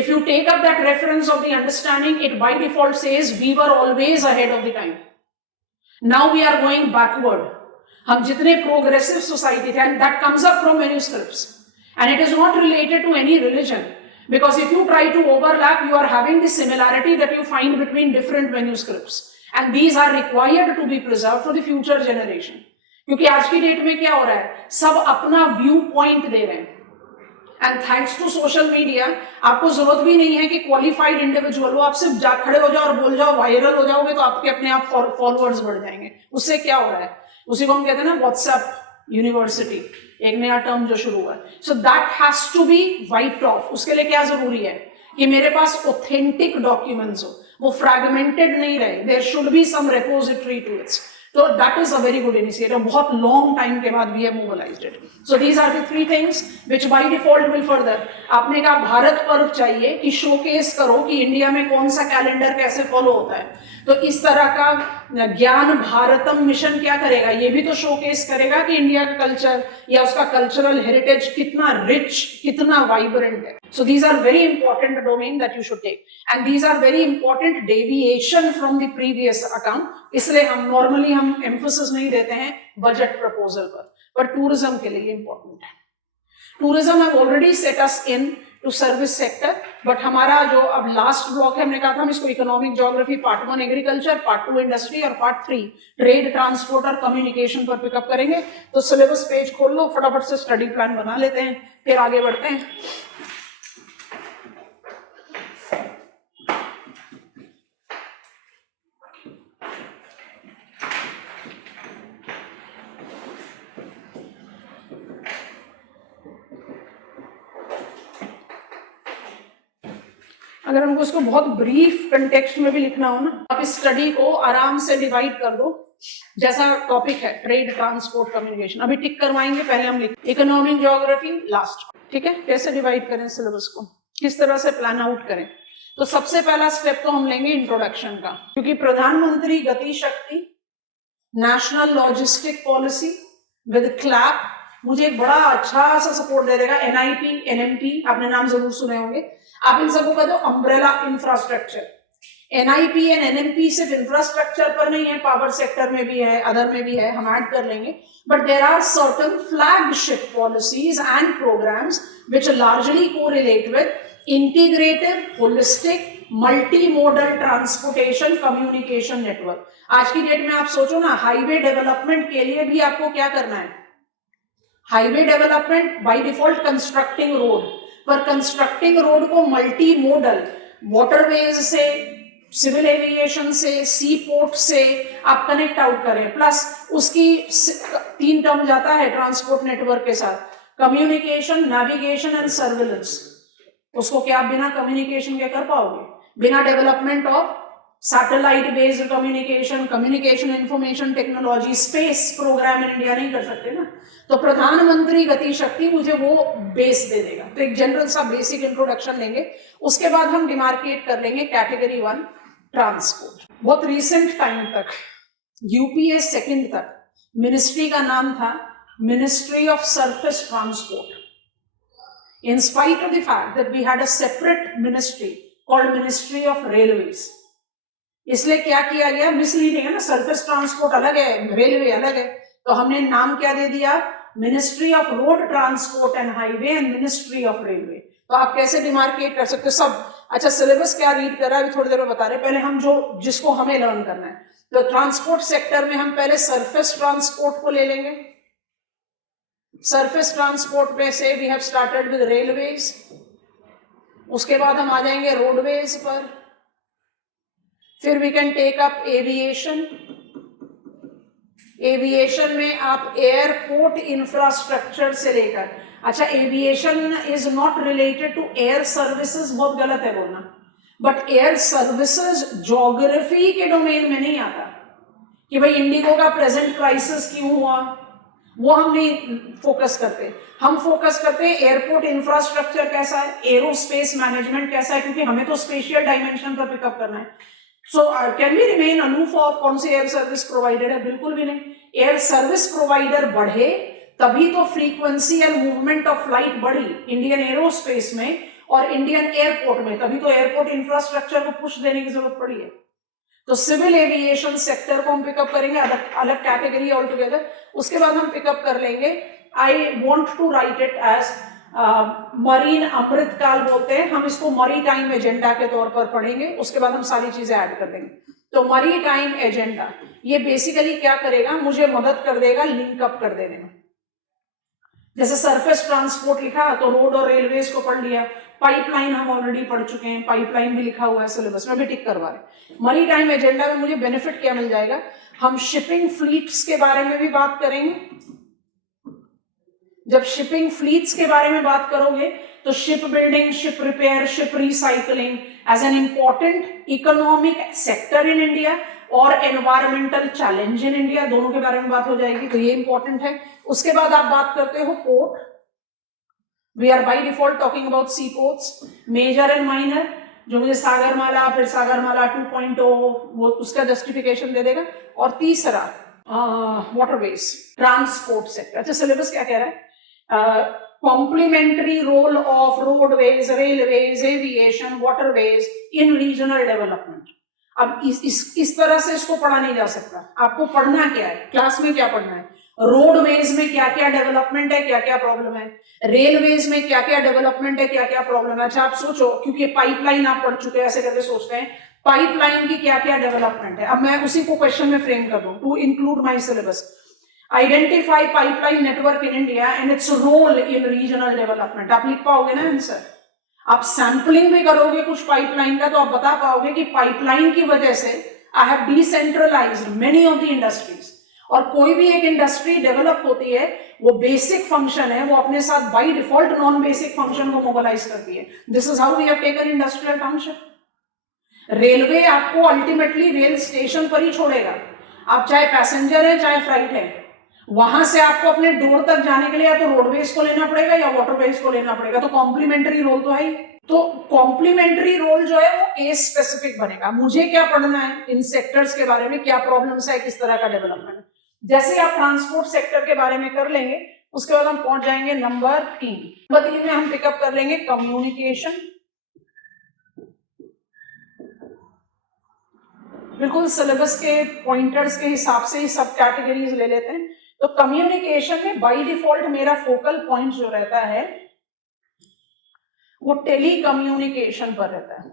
If you take up that reference of the understanding, it by default says we were always ahead of the time, now we are going backward. हम जितने progressive society थे, and that comes up from manuscripts, and it is not related to any religion, because if you try to overlap, you are having the similarity that you find between different manuscripts. And these are required to be preserved for the future generation. क्योंकि आज की date में क्या हो रहा है, सब अपना व्यू पॉइंट दे रहे हैं, and thanks to social media आपको जरूरत भी नहीं है कि क्वालिफाइड इंडिविजुअल हो, आप सिर्फ खड़े हो जाओ और बोल जाओ, वायरल हो जाओगे तो आपके अपने आप फॉलोअर्स बढ़ जाएंगे. उससे क्या हो रहा है, उसी को हम कहते हैं ना व्हाट्सएप यूनिवर्सिटी, एक नया टर्म जो शुरू हुआ है. So that has to be wiped off. उसके लिए क्या जरूरी है कि मेरे पास ऑथेंटिक डॉक्यूमेंट्स हो, वो फ्रैगमेंटेड नहीं रहे. There should be some repository to its. तो that is a very good initiative. बहुत लॉन्ग टाइम के बाद we have mobilised it. So these are the three things which by default will further. आपने कहा भारत पर्व चाहिए कि शोकेस करो कि इंडिया में कौन सा कैलेंडर कैसे फॉलो होता है, तो इस तरह का ज्ञान भारतम मिशन क्या करेगा, ये भी तो शोकेस करेगा कि इंडिया का कल्चर या उसका कल्चरल हेरिटेज कितना रिच, कितना वाइब्रेंट है. So these are very important domain that you should take, and these are very important deviation from the previous account. इसलिए हम normally हम emphasis नहीं देते हैं budget proposal पर, पर tourism के लिए important है. Tourism have already set us in to service sector, but हमारा जो अब last block है, हमने कहा था हम इसको economic geography part 1 agriculture, part 2 industry और part 3 trade, transport और communication पर पिकअप करेंगे. तो syllabus पेज खोल लो, फटाफट से study plan बना लेते हैं, फिर आगे बढ़ते हैं. अगर हमको उसको बहुत ब्रीफ कंटेक्स्ट में भी लिखना हो ना, आप इस स्टडी को आराम से डिवाइड कर दो, जैसा टॉपिक है ट्रेड, ट्रांसपोर्ट, कम्युनिकेशन, अभी टिक करवाएंगे, पहले हम लिख इकोनॉमिक ज्योग्राफी लास्ट, ठीक है। कैसे डिवाइड करें सिलेबस को, किस तरह से प्लान आउट करें। तो सबसे पहला स्टेप तो हम लेंगे इंट्रोडक्शन का, क्योंकि प्रधानमंत्री Gati Shakti national logistic policy with clap मुझे एक बड़ा अच्छा सा सपोर्ट दे देगा। NIP, NMP आपने नाम जरूर सुने होंगे, आप इन सबको कह दो umbrella infrastructure. NIP and NMP सिर्फ इंफ्रास्ट्रक्चर पर नहीं है, पावर सेक्टर में भी है, अदर में भी है, हम ऐड कर लेंगे। But there are certain flagship policies and programs which largely correlate with integrated, holistic, multi-modal transportation communication network. आज की डेट में आप सोचो ना, हाईवे डेवलपमेंट के लिए भी आपको क्या करना है, highway development by default constructing road, पर कंस्ट्रक्टिंग रोड को मल्टी मोडल, वाटरवेज से, सिविल एविएशन से, सी पोर्ट से आप कनेक्ट आउट करें, प्लस उसकी 3 टर्म जाता है ट्रांसपोर्ट नेटवर्क के साथ, कम्युनिकेशन, नेविगेशन एंड सर्विलेंस। उसको क्या आप बिना कम्युनिकेशन के कर पाओगे, बिना development of satellite based communication, communication information technology, space program in India नहीं कर सकते ना। तो प्रधानमंत्री गति शक्ति मुझे वो बेस दे देगा। तो एक जनरल सा बेसिक इंट्रोडक्शन लेंगे, उसके बाद हम डिमार्केट कर लेंगे कैटेगरी 1 ट्रांसपोर्ट। बहुत रिसेंट टाइम तक, UPA 2nd तक, मिनिस्ट्री का नाम था ministry of surface transport, in spite of the fact that we had a separate ministry called Ministry of Railways। इसलिए क्या किया गया, मिसलीडिंग है ना, सरफेस ट्रांसपोर्ट अलग है, रेलवे अलग है, तो हमने नाम क्या दे दिया, ministry of road transport and highway and ministry of railway. तो आप कैसे डिमार्केट कर सकते हो सब। अच्छा, सिलेबस क्या रीड कर रहा है अभी थोड़ी देर में बता रहे, पहले हम जिसको हमें लर्न करना है। तो ट्रांसपोर्ट सेक्टर में हम पहले सरफेस ट्रांसपोर्ट को ले लेंगे। सरफेस ट्रांसपोर्ट में से we have started with railways, उसके बाद हम आ जाएंगे रोडवेज पर, फिर we can take up aviation. Aviation में आप एयरपोर्ट इंफ्रास्ट्रक्चर से लेकर, अच्छा aviation is not related to air services, बहुत गलत है बोलना, बट एयर सर्विसेज ज्योग्राफी के डोमेन में नहीं आता कि भाई इंडिगो का प्रेजेंट क्राइसिस क्यों हुआ, वो हम नहीं फोकस करते। हम फोकस करते हैं एयरपोर्ट इंफ्रास्ट्रक्चर कैसा है, एरोस्पेस मैनेजमेंट कैसा है, क्योंकि हमें तो स्पेशियल डायमेंशन पर पिकअप करना है। So can we remain aloof of कौन सी एयर सर्विस प्रोवाइडर है, बिल्कुल भी नहीं। एयर सर्विस प्रोवाइडर बढ़े तभी तो frequency and movement of flight बढ़ी इंडियन एरोस्पेस में और इंडियन एयरपोर्ट में, तभी तो एयरपोर्ट इंफ्रास्ट्रक्चर को पुश देने की जरूरत पड़ी है। तो सिविल एविएशन सेक्टर को हम पिकअप करेंगे, अलग कैटेगरी ऑल टुगेदर। उसके बाद हम पिकअप कर लेंगे, I want to write it as marine Amritkaal बोलते हैं, हम इसको मरी टाइम एजेंडा के तौर पर पढ़ेंगे, उसके बाद हम सारी चीजें ऐड कर देंगे। तो मरी टाइम एजेंडा ये बेसिकली क्या करेगा, मुझे मदद कर देगा लिंक अप कर देने में। जैसे सरफेस ट्रांसपोर्ट लिखा तो रोड और रेलवेज को पढ़ लिया, पाइपलाइन हम ऑलरेडी पढ़ चुके हैं, पाइपलाइन भी लिखा हुआ है सिलेबस में, भी टिक करवा रहे। मरी टाइम एजेंडा में मुझे बेनिफिट क्या मिल जाएगा, हम शिपिंग फ्लीट्स के बारे में भी बात करेंगे। जब शिपिंग फ्लीट्स के बारे में बात करोगे तो ship building, ship repair, ship recycling as an important economic sector in India और एनवायरमेंटल चैलेंज इन इंडिया, दोनों के बारे में बात हो जाएगी, तो ये इंपॉर्टेंट है। उसके बाद आप बात करते हो port, we are by default talking about sea ports, major and minor, जो मुझे सागरमाला, फिर सागरमाला 2.0 वो उसका जस्टिफिकेशन दे देगा। और तीसरा वाटरवेज, ट्रांसपोर्ट सेक्टर। अच्छा, सिलेबस क्या कह रहा है, complementary role of roadways, railways, aviation, waterways in regional development. अब इस तरह से इसको पढ़ा नहीं जा सकता। आपको पढ़ना क्या है, क्लास में क्या पढ़ना है, रोडवेज में क्या क्या डेवलपमेंट है, क्या क्या प्रॉब्लम है, रेलवेज में क्या क्या डेवलपमेंट है, क्या क्या प्रॉब्लम है। अच्छा, आप सोचो, क्योंकि पाइपलाइन आप पढ़ चुके हैं, ऐसे करके सोचते हैं पाइपलाइन की क्या क्या डेवलपमेंट है। अब मैं उसी को क्वेश्चन में फ्रेम कर दूं to include my syllabus. Identify pipeline network in India and its role in regional development. आप लिख पाओगे ना आंसर, आप सैंपलिंग भी करोगे कुछ पाइपलाइन का तो आप बता पाओगे कि पाइपलाइन की वजह से I have decentralized many of the industries. और कोई भी एक इंडस्ट्री डेवलप होती है, वो बेसिक फंक्शन है, वो अपने साथ by default non basic function को मोबिलाइज करती है। This is how we have taken industrial township. Railway आपको अल्टीमेटली रेल स्टेशन पर ही छोड़ेगा, आप चाहे पैसेंजर है चाहे फ्लाइट है। वहां से आपको अपने डोर तक जाने के लिए या तो रोडवेज को लेना पड़ेगा या वाटरवेज को लेना पड़ेगा, तो कॉम्प्लीमेंट्री रोल तो है ही। तो कॉम्प्लीमेंट्री रोल जो है वो केस स्पेसिफिक बनेगा। मुझे क्या पढ़ना है इन सेक्टर्स के बारे में, क्या प्रॉब्लम्स है, किस तरह का डेवलपमेंट। जैसे आप ट्रांसपोर्ट सेक्टर के बारे में कर लेंगे, उसके बाद हम पहुंच जाएंगे नंबर 3। नंबर 3 में हम पिकअप कर लेंगे कम्युनिकेशन। बिल्कुल सिलेबस के पॉइंटर्स के हिसाब से ही सब कैटेगरीज ले लेते हैं। तो कम्युनिकेशन में बाय डिफॉल्ट मेरा फोकल पॉइंट जो रहता है वो टेली कम्युनिकेशन पर रहता है।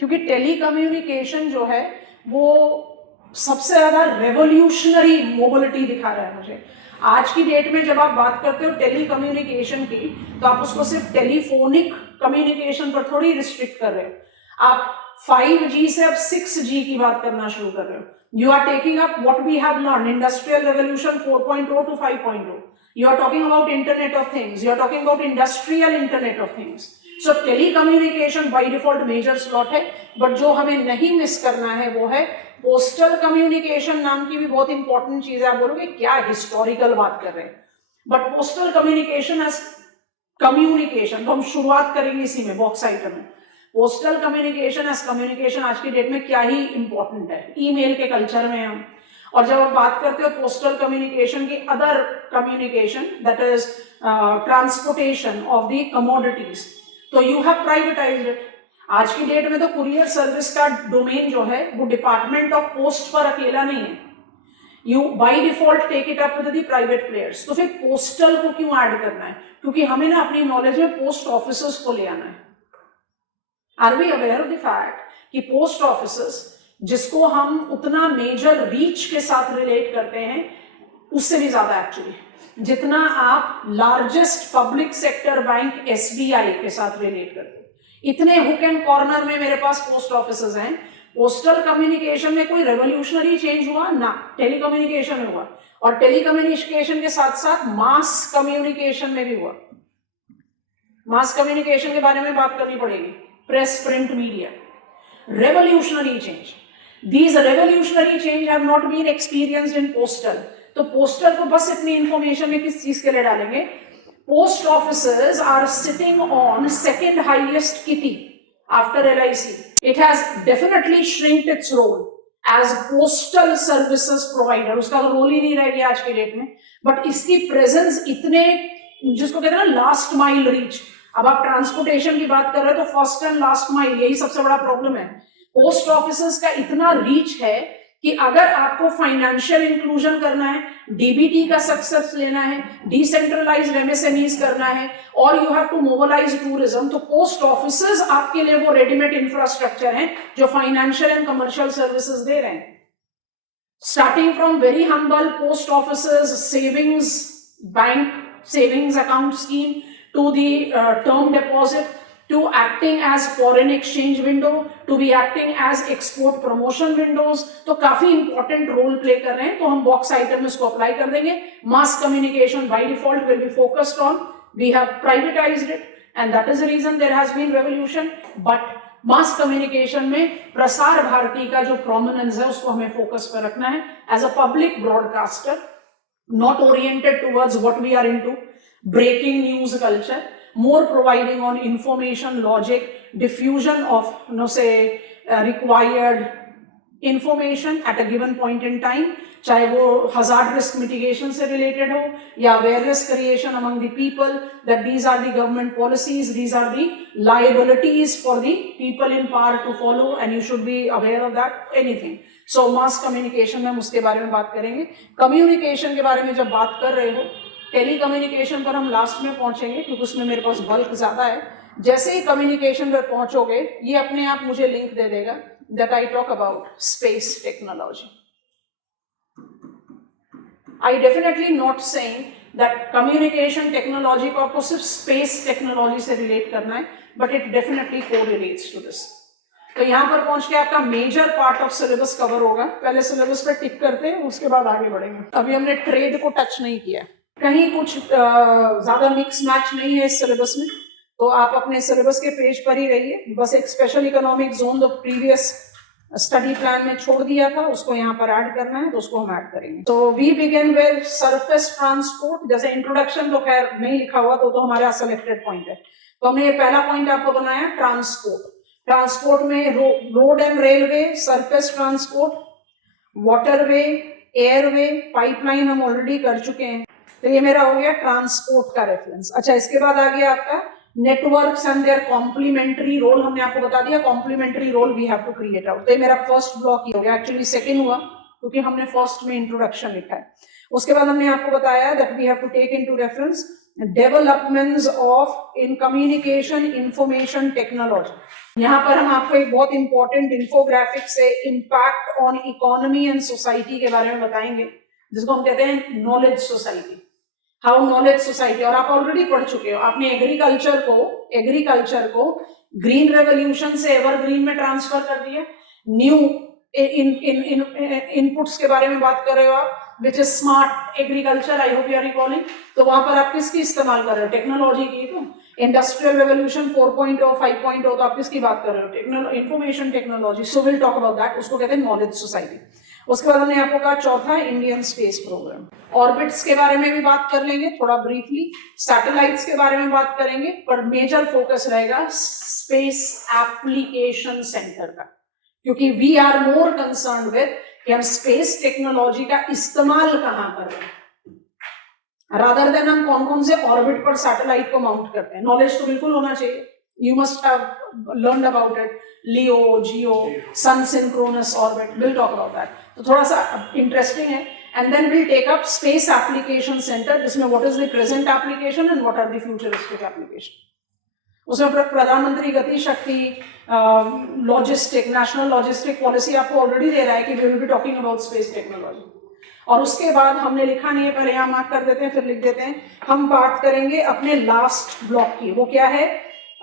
क्योंकि टेली कम्युनिकेशन जो है वो सबसे ज्यादा रेवोल्यूशनरी मोबिलिटी दिखा रहा है मुझे। आज की डेट में जब आप बात करते हो टेली कम्युनिकेशन की, तो आप उसको सिर्फ टेलीफोनिक कम्युनिकेशन पर थोड़ी रिस्ट्रिक्ट कर रहे हो। आप 5G से अब 6G की बात करना शुरू कर रहे हो। You are taking up what we have learned, Industrial Revolution 4.0 to 5.0. You are talking about Internet of Things. You are talking about Industrial Internet of Things. So telecommunication by default major slot है, but जो हमें नहीं miss करना है वो है postal communication नाम की भी बहुत इंपॉर्टेंट चीज है। आप बोलोगे क्या हिस्टोरिकल बात कर रहे हैं, but postal communication as communication, तो हम शुरुआत करेंगे इसी में बॉक्स आइटम में। पोस्टल कम्युनिकेशन एज कम्युनिकेशन आज की डेट में क्या ही इंपॉर्टेंट है, ईमेल के कल्चर में हम। और जब आप बात करते हो पोस्टल कम्युनिकेशन की other communication, that is transportation of the commodities, तो यू हैव प्राइवेटाइज्ड इट। आज की डेट में तो कुरियर सर्विस का डोमेन जो है वो डिपार्टमेंट ऑफ पोस्ट पर अकेला नहीं है, you by default take it up with the private players. तो फिर पोस्टल को क्यों ऐड करना है, क्योंकि हमें ना अपनी नॉलेज में पोस्ट ऑफिसर्स को ले आना है। Are we aware of the fact कि पोस्ट ऑफिसर्स जिसको हम उतना मेजर रीच के साथ रिलेट करते हैं उससे भी ज्यादा एक्चुअली जितना आप largest public sector bank SBI के साथ रिलेट करते हो, इतने हुक एंड कॉर्नर में मेरे पास पोस्ट ऑफिसर्स हैं। पोस्टल कम्युनिकेशन में कोई रेवोल्यूशनरी चेंज हुआ ना, टेलीकम्युनिकेशन में हुआ, और टेलीकम्युनिकेशन के साथ साथ मास कम्युनिकेशन में भी हुआ। मास कम्युनिकेशन के बारे में बात करनी पड़ेगी, press, print media, revolutionary change. These revolutionary change have not been experienced in postal. तो पोस्टल को बस इतनी इंफॉर्मेशन में किस चीज के लिए डालेंगे, post officers are sitting on second highest kitty after LIC. It has definitely shrinked its role as postal services provider. उसका तो रोल ही नहीं रह गया आज की डेट में, बट इसकी प्रेजेंस इतने, जिसको कहते हैं ना लास्ट माइल रीच। अब आप ट्रांसपोर्टेशन की बात कर रहे हो तो फर्स्ट एंड लास्ट माइल, यही सबसे बड़ा प्रॉब्लम है। पोस्ट ऑफिसर्स का इतना रीच है कि अगर आपको फाइनेंशियल इंक्लूजन करना है, DBT का सक्सेस लेना है, डिसेंट्रलाइज्ड MSMEs करना है, और you have to mobilize tourism, तो पोस्ट ऑफिसर्स आपके लिए वो रेडीमेड इंफ्रास्ट्रक्चर है जो फाइनेंशियल एंड कमर्शियल सर्विसेज दे रहे हैं। Starting from very humble post officers savings bank, savings account scheme, to the term deposit, to acting as foreign exchange window, to be acting as export promotion windows, तो काफी important role play कर रहे हैं। तो हम box item में इसको apply कर देंगे। Mass communication by default will be focused on, we have privatized it and that is the reason there has been revolution. But mass communication में प्रसार भारती का जो प्रोमिनेंस है उसको हमें फोकस पर रखना है as a public broadcaster, not oriented towards what we are into, breaking news culture, more providing on information logic, diffusion of required information at a given point in time, चाहे वो hazard risk mitigation से related हो या awareness creation among the people that these are the government policies, these are the liabilities for the people in power to follow and you should be aware of that, anything. So mass communication में हम उसके बारे में बात करेंगे। Communication के बारे में जब बात कर रहे हो, टेली कम्युनिकेशन पर हम लास्ट में पहुंचेंगे क्योंकि उसमें मेरे पास बल्क ज्यादा है। जैसे ही कम्युनिकेशन पर पहुंचोगे ये अपने आप मुझे लिंक दे देगा that I talk about space technology. I definitely not saying that communication technology को आपको सिर्फ space technology से relate करना है, but it definitely correlates to this. तो यहाँ पर पहुंच के आपका major part of syllabus cover होगा। पहले सिलेबस पर टिक करते हैं, उसके बाद आगे बढ़ेंगे। अभी हमने ट्रेड को टच नहीं किया, कहीं कुछ ज्यादा मिक्स मैच नहीं है इस सिलेबस में। तो आप अपने सिलेबस के पेज पर ही रहिए, बस एक स्पेशल इकोनॉमिक जोन जो प्रीवियस स्टडी प्लान में छोड़ दिया था उसको यहाँ पर ऐड करना है, तो उसको हम ऐड करेंगे। तो we begin with surface transport. जैसे इंट्रोडक्शन तो खैर नहीं लिखा हुआ तो हमारा सिलेक्टेड पॉइंट है, तो हमने ये पहला पॉइंट आपको बनाया ट्रांसपोर्ट। ट्रांसपोर्ट में road and railway, surface transport, waterway, airway, pipeline हम ऑलरेडी कर चुके हैं, तो ये मेरा हो गया ट्रांसपोर्ट का रेफरेंस। अच्छा, इसके बाद आ गया आपका networks and their complementary role. हमने आपको बता दिया complementary role we have to create out, तो ये मेरा फर्स्ट ब्लॉक ही हो गया। एक्चुअली सेकंड हुआ क्योंकि हमने फर्स्ट में इंट्रोडक्शन लिखा है। उसके बाद हमने आपको बताया that we have to take into reference developments of in communication information technology. यहाँ पर हम आपको एक बहुत इंपॉर्टेंट इंफोग्राफिक से impact on economy and society के बारे में बताएंगे, जिसको हम कहते हैं knowledge society, how knowledge society. और आप ऑलरेडी पढ़ चुके हो, आपने एग्रीकल्चर को ग्रीन रेवोल्यूशन से एवरग्रीन में ट्रांसफर कर दिया। न्यू इनपुट्स के बारे में बात कर रहे हो आप, which is smart agriculture, I hope you are recalling. तो वहां पर आप किसकी इस्तेमाल कर रहे हो? टेक्नोलॉजी की। तो इंडस्ट्रियल रेवोल्यूशन 4.0 5.0, तो आप किसकी बात कर रहे हो? Information technology. So will talk about that, उसको कहते हैं नॉलेज सोसाइटी। उसके बाद हमने आपको कहा चौथा इंडियन स्पेस प्रोग्राम। ऑर्बिट्स के बारे में भी बात कर लेंगे थोड़ा ब्रीफली, सैटेलाइट्स के बारे में बात करेंगे, पर मेजर फोकस रहेगा स्पेस एप्लीकेशन सेंटर का, क्योंकि we are more concern with कि हम स्पेस टेक्नोलॉजी का इस्तेमाल कहां कर रहे हैं, रादर देन हम कौन कौन से ऑर्बिट पर सैटेलाइट को माउंट करते हैं। नॉलेज तो बिल्कुल होना चाहिए, you must have learned about it, LEO, GEO, sun synchronous orbit, we'll talk about that। तो थोड़ा सा इंटरेस्टिंग है। and then we'll take up space application center, जिसमें what is the present application and what are the futuristic application। उसमें प्रधानमंत्री गति शक्ति logistic, national logistic policy आपको already दे रहा है कि we will be talking about space technology। और उसके बाद हमने लिखा नहीं है, पर यहाँ मार्क कर देते हैं, फिर लिख देते हैं। हम बात करेंगे अपने लास्ट ब्लॉक की, वो क्या है?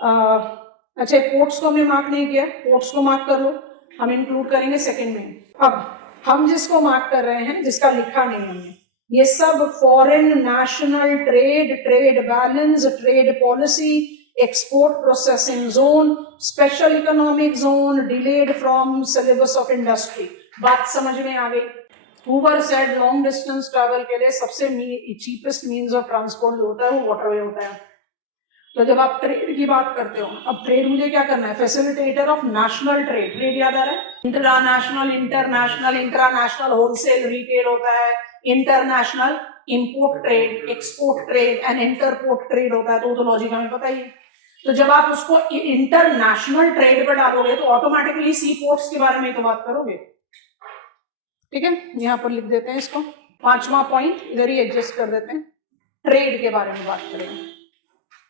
अच्छा, पोर्ट्स को हमने मार्क नहीं किया, पोर्ट्स को मार्क कर लो, हम इंक्लूड करेंगे सेकंड में। अब हम जिसको मार्क कर रहे हैं, जिसका लिखा नहीं हमने, ये सब foreign national trade, trade balance, trade policy, export processing zone, special economic zone, delayed from syllabus of industry. बात समझ में आ गई? Hoover said long distance travel के लिए सबसे चीपेस्ट मीन्स ऑफ ट्रांसपोर्ट जो होता है वो वाटरवे होता है। तो जब आप ट्रेड की बात करते हो, अब ट्रेड मुझे क्या करना है? Facilitator of national trade. Trade याद आ रहा है? International, international, intranational, wholesale retail होता है, international import trade, export trade and entrepot trade होता है। तो लॉजिक हमें पता ही है। तो जब आप उसको इंटरनेशनल ट्रेड पर डालोगे तो ऑटोमेटिकली सी पोर्ट्स के बारे में तो बात करोगे। ठीक है, यहां पर लिख देते हैं इसको, पांचवा पॉइंट इधर ही एडजस्ट कर देते हैं। ट्रेड के बारे में बात करेंगे।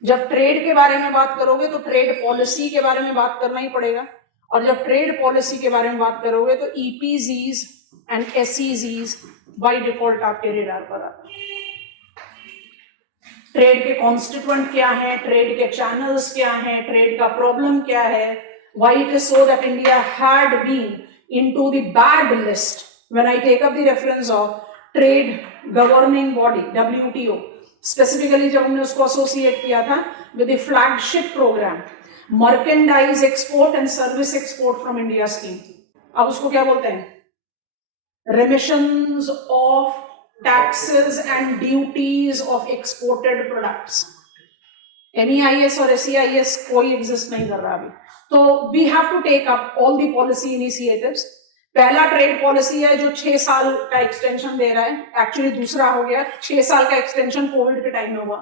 जब ट्रेड के बारे में बात करोगे तो ट्रेड पॉलिसी के बारे में बात करना ही पड़ेगा, और जब ट्रेड पॉलिसी के बारे में बात करोगे तो EPZs and SEZs by default आपके रेडार पर आते हैं। ट्रेड के कॉन्स्टिट्यूएंट क्या है, ट्रेड के चैनल्स क्या है, ट्रेड का प्रॉब्लम क्या है, why it is so that India had been into the bad list when I take up the reference of trade governing body WTO। Specifically जब हमने उसको एसोसिएट किया था with the flagship programme merchandise export and service export from India scheme. अब उसको क्या बोलते हैं? Remissions of taxes and duties of exported products. MEIS और SEIS कोई एग्जिस्ट नहीं कर रहा अभी। तो we have to take up all the policy initiatives. पहला ट्रेड पॉलिसी है जो 6 साल का एक्सटेंशन दे रहा है, एक्चुअली दूसरा हो गया। 6 साल का एक्सटेंशन कोविड के टाइम में हुआ,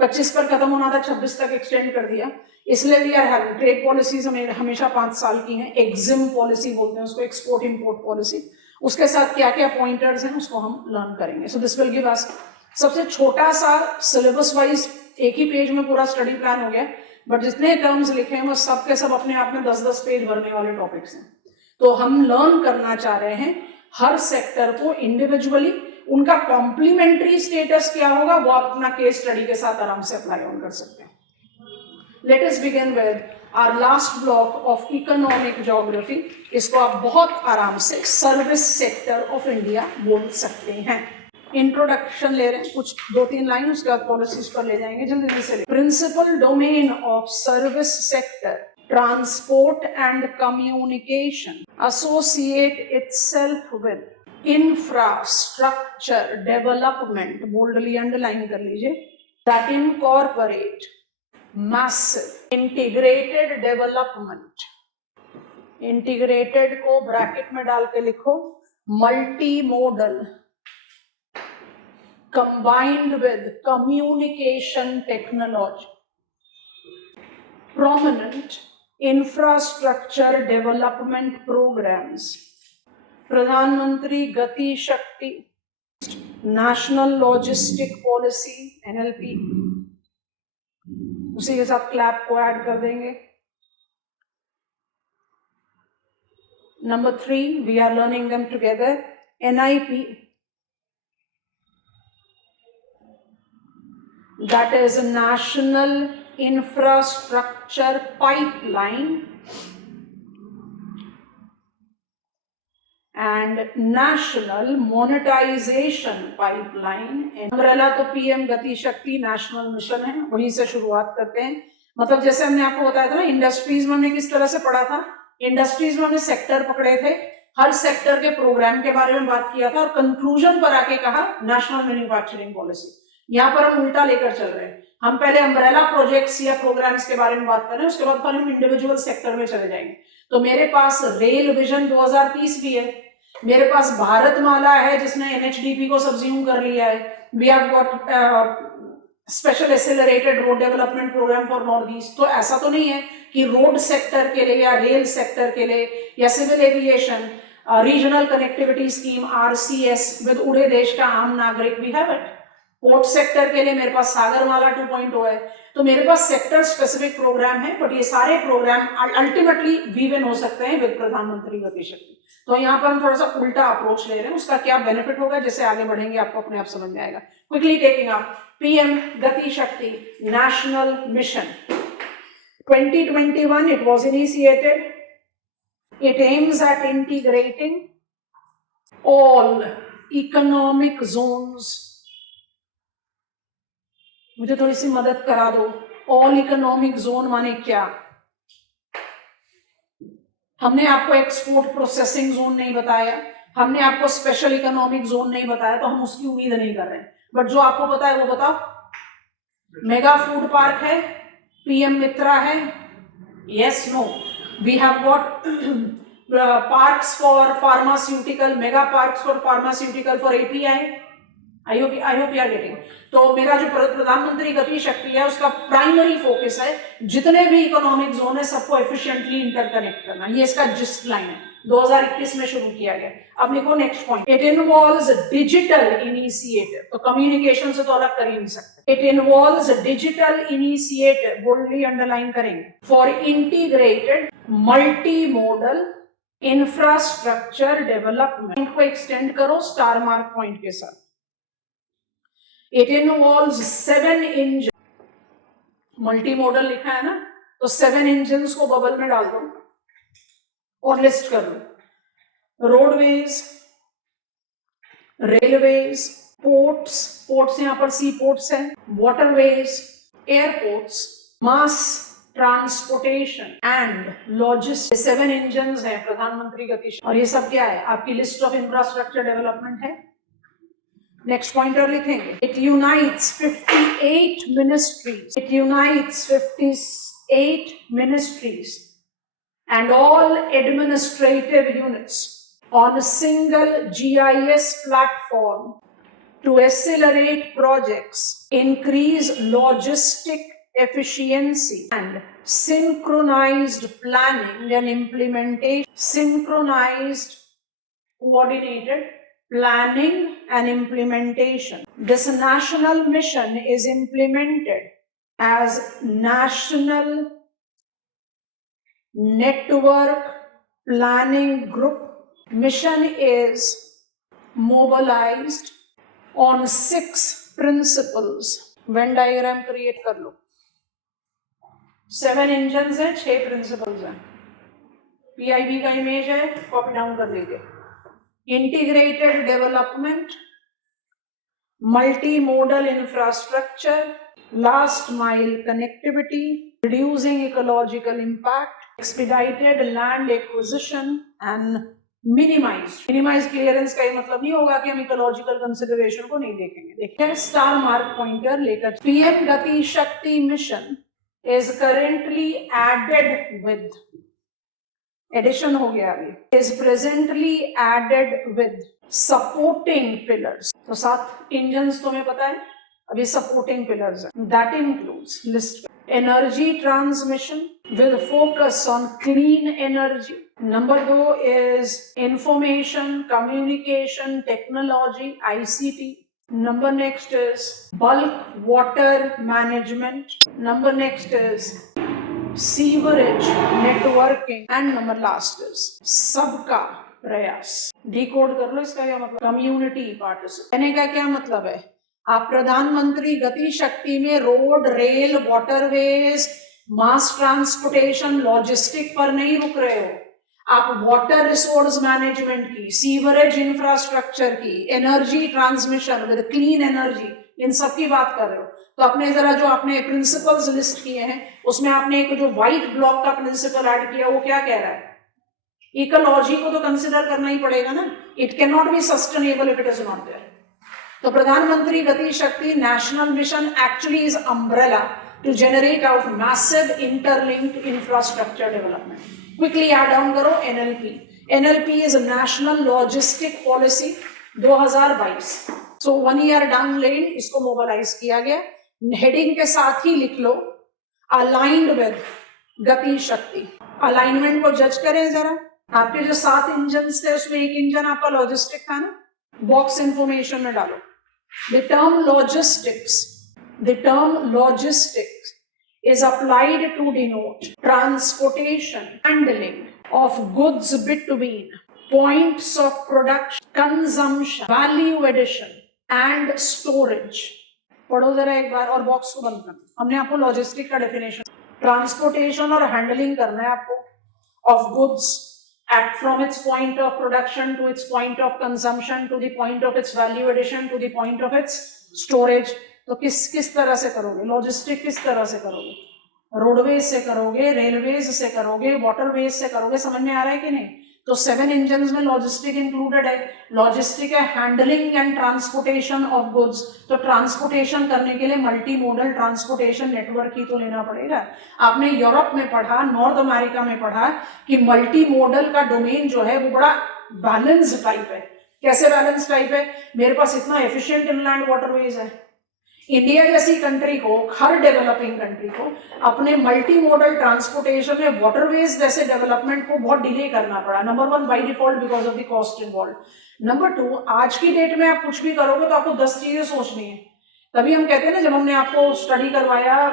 25 पर खत्म होना था, 26 तक एक्सटेंड कर दिया। इसलिए we are having trade policies हमेशा 5 साल की हैं। एग्जिम पॉलिसी बोलते हैं उसको, एक्सपोर्ट इंपोर्ट पॉलिसी। उसके साथ क्या क्या पॉइंटर्स हैं उसको हम लर्न करेंगे। So this will give us सबसे छोटा सा सिलेबस वाइज एक ही पेज में पूरा स्टडी प्लान हो गया, बट जितने टर्म्स लिखे हैं वो सब के सब अपने आप में 10-10 पेज भरने वाले टॉपिक्स हैं। तो हम लर्न करना चाह रहे हैं हर सेक्टर को इंडिविजुअली, उनका कॉम्प्लीमेंट्री स्टेटस क्या होगा वो आप अपना केस स्टडी के साथ आराम से अप्लाई ऑन कर सकते हैं। Let us begin with our last block of economic geography. इसको आप बहुत आराम से सर्विस सेक्टर ऑफ इंडिया बोल सकते हैं। इंट्रोडक्शन ले रहे हैं, कुछ 2-3 लाइन, उसके बाद पॉलिसीज पर ले जाएंगे जल्दी से। Principal domain of service sector, transport and communication, associate itself with infrastructure development, boldly underline कर लीजिए, that incorporate massive integrated development, integrated को ब्रैकेट में डाल के लिखो, multi modal combined with communication technology, prominent infrastructure development programs, प्रधानमंत्री Gati Shakti, national logistic policy NLP, उसी के साथ क्लैप को ऐड कर देंगे। Number 3, we are learning them together. NIP, that is a National Infrastructure Pipeline, and National Monetization Pipeline. Umbrella तो PM गति Shakti national mission है, वहीं से शुरुआत करते हैं। मतलब जैसे हमने आपको बताया था ना, इंडस्ट्रीज में हमने किस तरह से पढ़ा था, इंडस्ट्रीज में हमने सेक्टर पकड़े थे, हर सेक्टर के प्रोग्राम के बारे में बात किया था और कंक्लूजन पर आके कहा नेशनल मैन्युफैक्चरिंग पॉलिसी। यहाँ पर हम उल्टा लेकर चल रहे हैं, हम पहले अम्ब्रेला प्रोजेक्ट्स या प्रोग्राम्स के बारे में बात कर रहे हैं, उसके बाद फिर हम इंडिविजुअल सेक्टर में चले जाएंगे। तो मेरे पास रेल विजन 2030 भी है, मेरे पास भारतमाला है जिसने NHDP को सब्ज्यूम कर लिया है, we have got special accelerated road development programme for north east. तो ऐसा तो नहीं है कि रोड सेक्टर के लिए या रेल सेक्टर के लिए या civil aviation regional connectivity scheme RCS with उड़े देश का आम नागरिक, we have it. Port sector के लिए मेरे पास सागरमाला 2.0 है। तो मेरे पास सेक्टर स्पेसिफिक प्रोग्राम है, बट ये सारे प्रोग्राम अल्टीमेटली वीवन हो सकते हैं विद प्रधानमंत्री गति शक्ति। तो यहाँ पर हम थोड़ा सा उल्टा अप्रोच ले रहे हैं, उसका क्या बेनिफिट होगा जैसे आगे बढ़ेंगे आपको अपने आप समझ में आएगा। क्विकली टेकिंग अप PM गति Shakti national mission 2021 it was initiated. It aims at integrating all economic zones. मुझे थोड़ी सी मदद करा दो, ऑल इकोनॉमिक जोन माने क्या? हमने आपको एक्सपोर्ट प्रोसेसिंग जोन नहीं बताया, हमने आपको स्पेशल इकोनॉमिक जोन नहीं बताया, तो हम उसकी उम्मीद नहीं कर रहे हैं। बट जो आपको पता है वो बताओ। मेगा फूड पार्क है, PM मित्रा है, yes no, we have got parks for pharmaceutical, mega parks for pharmaceutical for API। I hope you are getting। तो मेरा जो प्रधानमंत्री गति शक्ति है उसका प्राइमरी फोकस है जितने भी इकोनॉमिक जोन है सबको एफिशिएंटली इंटरकनेक्ट करना, ये इसका जिस्ट लाइन है, 2021 में शुरू किया गया। अब लिखो next point, it involves digital initiative. तो कम्युनिकेशन से तो अलग कर ही नहीं सकते। It involves digital initiative, boldly underline करेंगे, for integrated multi modal infrastructure development. को एक्सटेंड करो स्टार मार्क पॉइंट के साथ। It involves 7 engine, multi modal लिखा है ना, तो 7 इंजन्स को बबल में डाल दो और लिस्ट कर लो। रोडवेज, रेलवेज, पोर्ट्स, पोर्ट्स यहां पर सी पोर्ट्स है, waterways, airports, mass transportation and logistics. 7 engines हैं प्रधानमंत्री गति शक्ति। और ये सब क्या है? आपकी लिस्ट ऑफ इंफ्रास्ट्रक्चर डेवलपमेंट है। नेक्स्ट पॉइंटर लिखेंगे, it unites 58 ministries, it unites 58 ministries and all administrative units on a single GIS platform to accelerate projects, increase logistic efficiency and synchronized planning and implementation, synchronized coordinated planning and implementation. This national mission is implemented as National Network Planning Group. Mission is mobilized on 6 principles. Venn diagram create कर लो। 7 engines हैं, 6 principles हैं। PIB का image है, copy down कर लीजिए। Integrated development, multimodal infrastructure, last mile connectivity, reducing ecological impact, expedited land acquisition and minimize clearance का ये मतलब नहीं होगा कि हम इकोलॉजिकल कंसिडरेशन को नहीं देखेंगे. देखिए स्टार मार्क पॉइंटर लेकर पीएम गति शक्ति mission is currently added with, addition हो गया अभी, is presently added with supporting pillars. तो 7 इंजन्स तुम्हें पता है, अभी supporting pillars है. That includes list energy transmission with focus on clean energy. Number 2 is information communication technology ICT. Number next is bulk water management. Number next is sewerage networking. And number last is सबका प्रयास. Decode कर लो इसका क्या मतलब, community participation. कहने का क्या मतलब है, आप प्रधानमंत्री गति शक्ति में road rail waterways mass transportation logistic पर नहीं रुक रहे हो, आप वाटर रिसोर्स मैनेजमेंट की, सीवरेज इंफ्रास्ट्रक्चर की, energy transmission with clean energy, इन सब की बात कर रहे हो. तो आपने जरा जो आपने प्रिंसिपल्स लिस्ट किए हैं उसमें आपने एक जो व्हाइट ब्लॉक का प्रिंसिपल ऐड किया, वो क्या कह रहा है, इकोलॉजी को तो कंसिडर करना ही पड़ेगा ना. It can not be sustainable if it is not there. तो प्रधानमंत्री Gati Shakti national mission actually is umbrella to generate out massive interlinked infrastructure development. Quickly add down करो NLP. NLP is national logistic policy 2022. So 1 year down lane इसको मोबिलाइज किया गया. Heading के साथ ही लिख लो अलाइंड विद गति शक्ति. अलाइनमेंट को जज करें जरा. आपके जो 7 इंजन थे उसमें एक इंजन आपका लॉजिस्टिक था ना, बॉक्स इंफॉर्मेशन में डालो. The term logistics is applied to denote transportation, handling of goods between points of production, consumption, value addition and storage. पढ़ो जरा एक बार और बॉक्स को बंद करो. हमने आपको लॉजिस्टिक का डेफिनेशन, ट्रांसपोर्टेशन और हैंडलिंग करना है आपको of goods at from its point of production to its point of consumption to the point of its value addition to the point of its storage. तो किस तरह से करोगे लॉजिस्टिक, किस तरह से करोगे, रोडवेज से करोगे, रेलवेज से करोगे, वाटरवेज से करोगे, समझ में आ रहा है कि नहीं. तो 7 इंजन्स में लॉजिस्टिक इंक्लूडेड है. लॉजिस्टिक है handling and transportation of goods. तो ट्रांसपोर्टेशन करने के लिए मल्टी मोडल ट्रांसपोर्टेशन नेटवर्क ही तो लेना पड़ेगा. आपने यूरोप में पढ़ा, नॉर्थ अमेरिका में पढ़ा कि मल्टी मोडल का डोमेन जो है वो बड़ा बैलेंस टाइप है. कैसे बैलेंस टाइप है, मेरे पास इतना एफिशिएंट इनलैंड वाटरवेज है. इंडिया जैसी कंट्री को, हर डेवलपिंग कंट्री को अपने मल्टी मोडल ट्रांसपोर्टेशन में वाटरवेज जैसे डेवलपमेंट को बहुत डिले करना पड़ा. Number 1 by default because of the cost involve. Number 2 आज की डेट में आप कुछ भी करोगे तो आपको 10 चीजें सोचनी है. तभी हम कहते हैं ना, जब हमने आपको स्टडी करवाया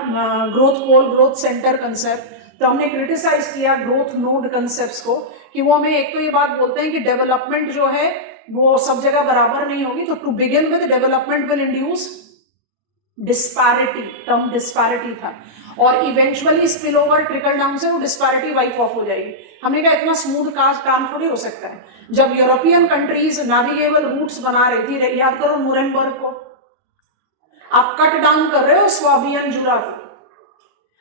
ग्रोथ पोल ग्रोथ सेंटर कंसेप्ट, तो हमने क्रिटिसाइज किया ग्रोथ नोड कंसेप्ट को कि वो हमें एक तो ये बात बोलते हैं कि डेवलपमेंट जो है वो सब जगह बराबर नहीं होगी. तो to begin with development will induce disparity, term disparity था, और eventually spill over trickle down से वो डिस्पैरिटी वाइप ऑफ हो जाएगी. हमने कहा इतना स्मूथ काम थोड़ी हो सकता है. जब यूरोपियन कंट्रीज नेविगेबल रूट्स बना रही थी, याद करो नुरेम्बर्ग को, आप कट डाउन कर रहे हो स्वाबियन जुरा को,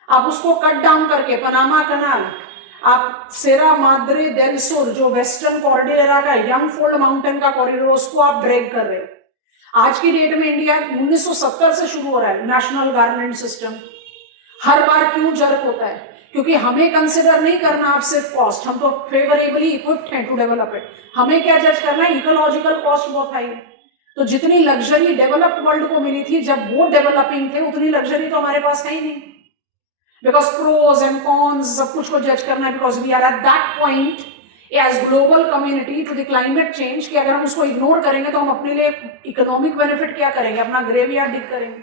आप उसको कट डाउन करके पनामा कनाल, आप सेरा माद्रे देल सुर जो वेस्टर्न कॉरिडोर का यंग फोल्ड माउंटेन का कॉरिडोर, उसको आप ब्रेक कर रहे हो. आज की डेट में इंडिया 1970 से शुरू हो रहा है नेशनल गवर्नमेंट सिस्टम. हर बार क्यों जर्क होता है, क्योंकि हमें कंसिडर नहीं करना आप सिर्फ कॉस्ट, हम तो फेवरेबली इक्विप्ड हैं टू डेवलप इट. हमें क्या जज करना है, इकोलॉजिकल कॉस्ट बहुत हाई है. तो जितनी लग्जरी डेवलप्ड वर्ल्ड को मिली थी जब वो डेवलपिंग थे, उतनी लग्जरी तो हमारे पास है ही नहीं. बिकॉज प्रोज एंड कॉन्स सब कुछ को जज करना है, because we are at that point as global community to the climate change कि अगर हम उसको इग्नोर करेंगे तो हम अपने लिए इकोनॉमिक बेनिफिट क्या करेंगे, अपना ग्रेवयार्ड डिग करेंगे.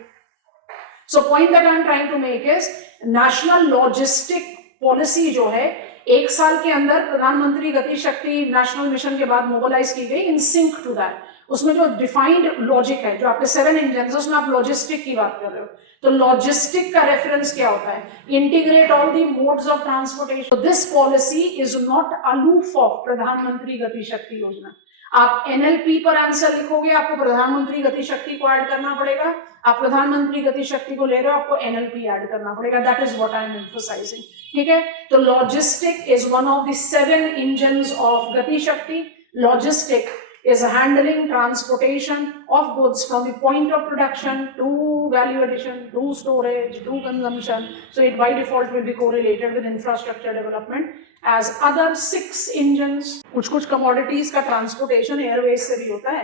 So point that I am trying to make is national logistic policy जो है 1 साल के अंदर प्रधानमंत्री गति शक्ति नेशनल मिशन के बाद मोबिलाइज की गई इन सिंक टू दैट. उसमें जो डिफाइंड लॉजिक है, जो आपके 7 इंजन है, उसमें आप लॉजिस्टिक की बात कर रहे हो. तो लॉजिस्टिक का रेफरेंस क्या होता है, integrate all the modes of transportation. This policy is not aloof of प्रधानमंत्री गति शक्ति योजना. आप एनएलपी पर आंसर लिखोगे, आपको प्रधानमंत्री गति शक्ति को ऐड करना पड़ेगा। आप प्रधानमंत्री गति शक्ति को ले रहे हो, आपको एनएलपी ऐड करना पड़ेगा। That is what I am emphasising. ठीक है, तो logistic is one of the 7 engines of गति शक्ति। Logistic is handling transportation of goods from the point of production to value addition to storage to consumption. So it by default will be correlated with infrastructure development as other 6 engines. कुछ commodities का transportation airways से भी होता है,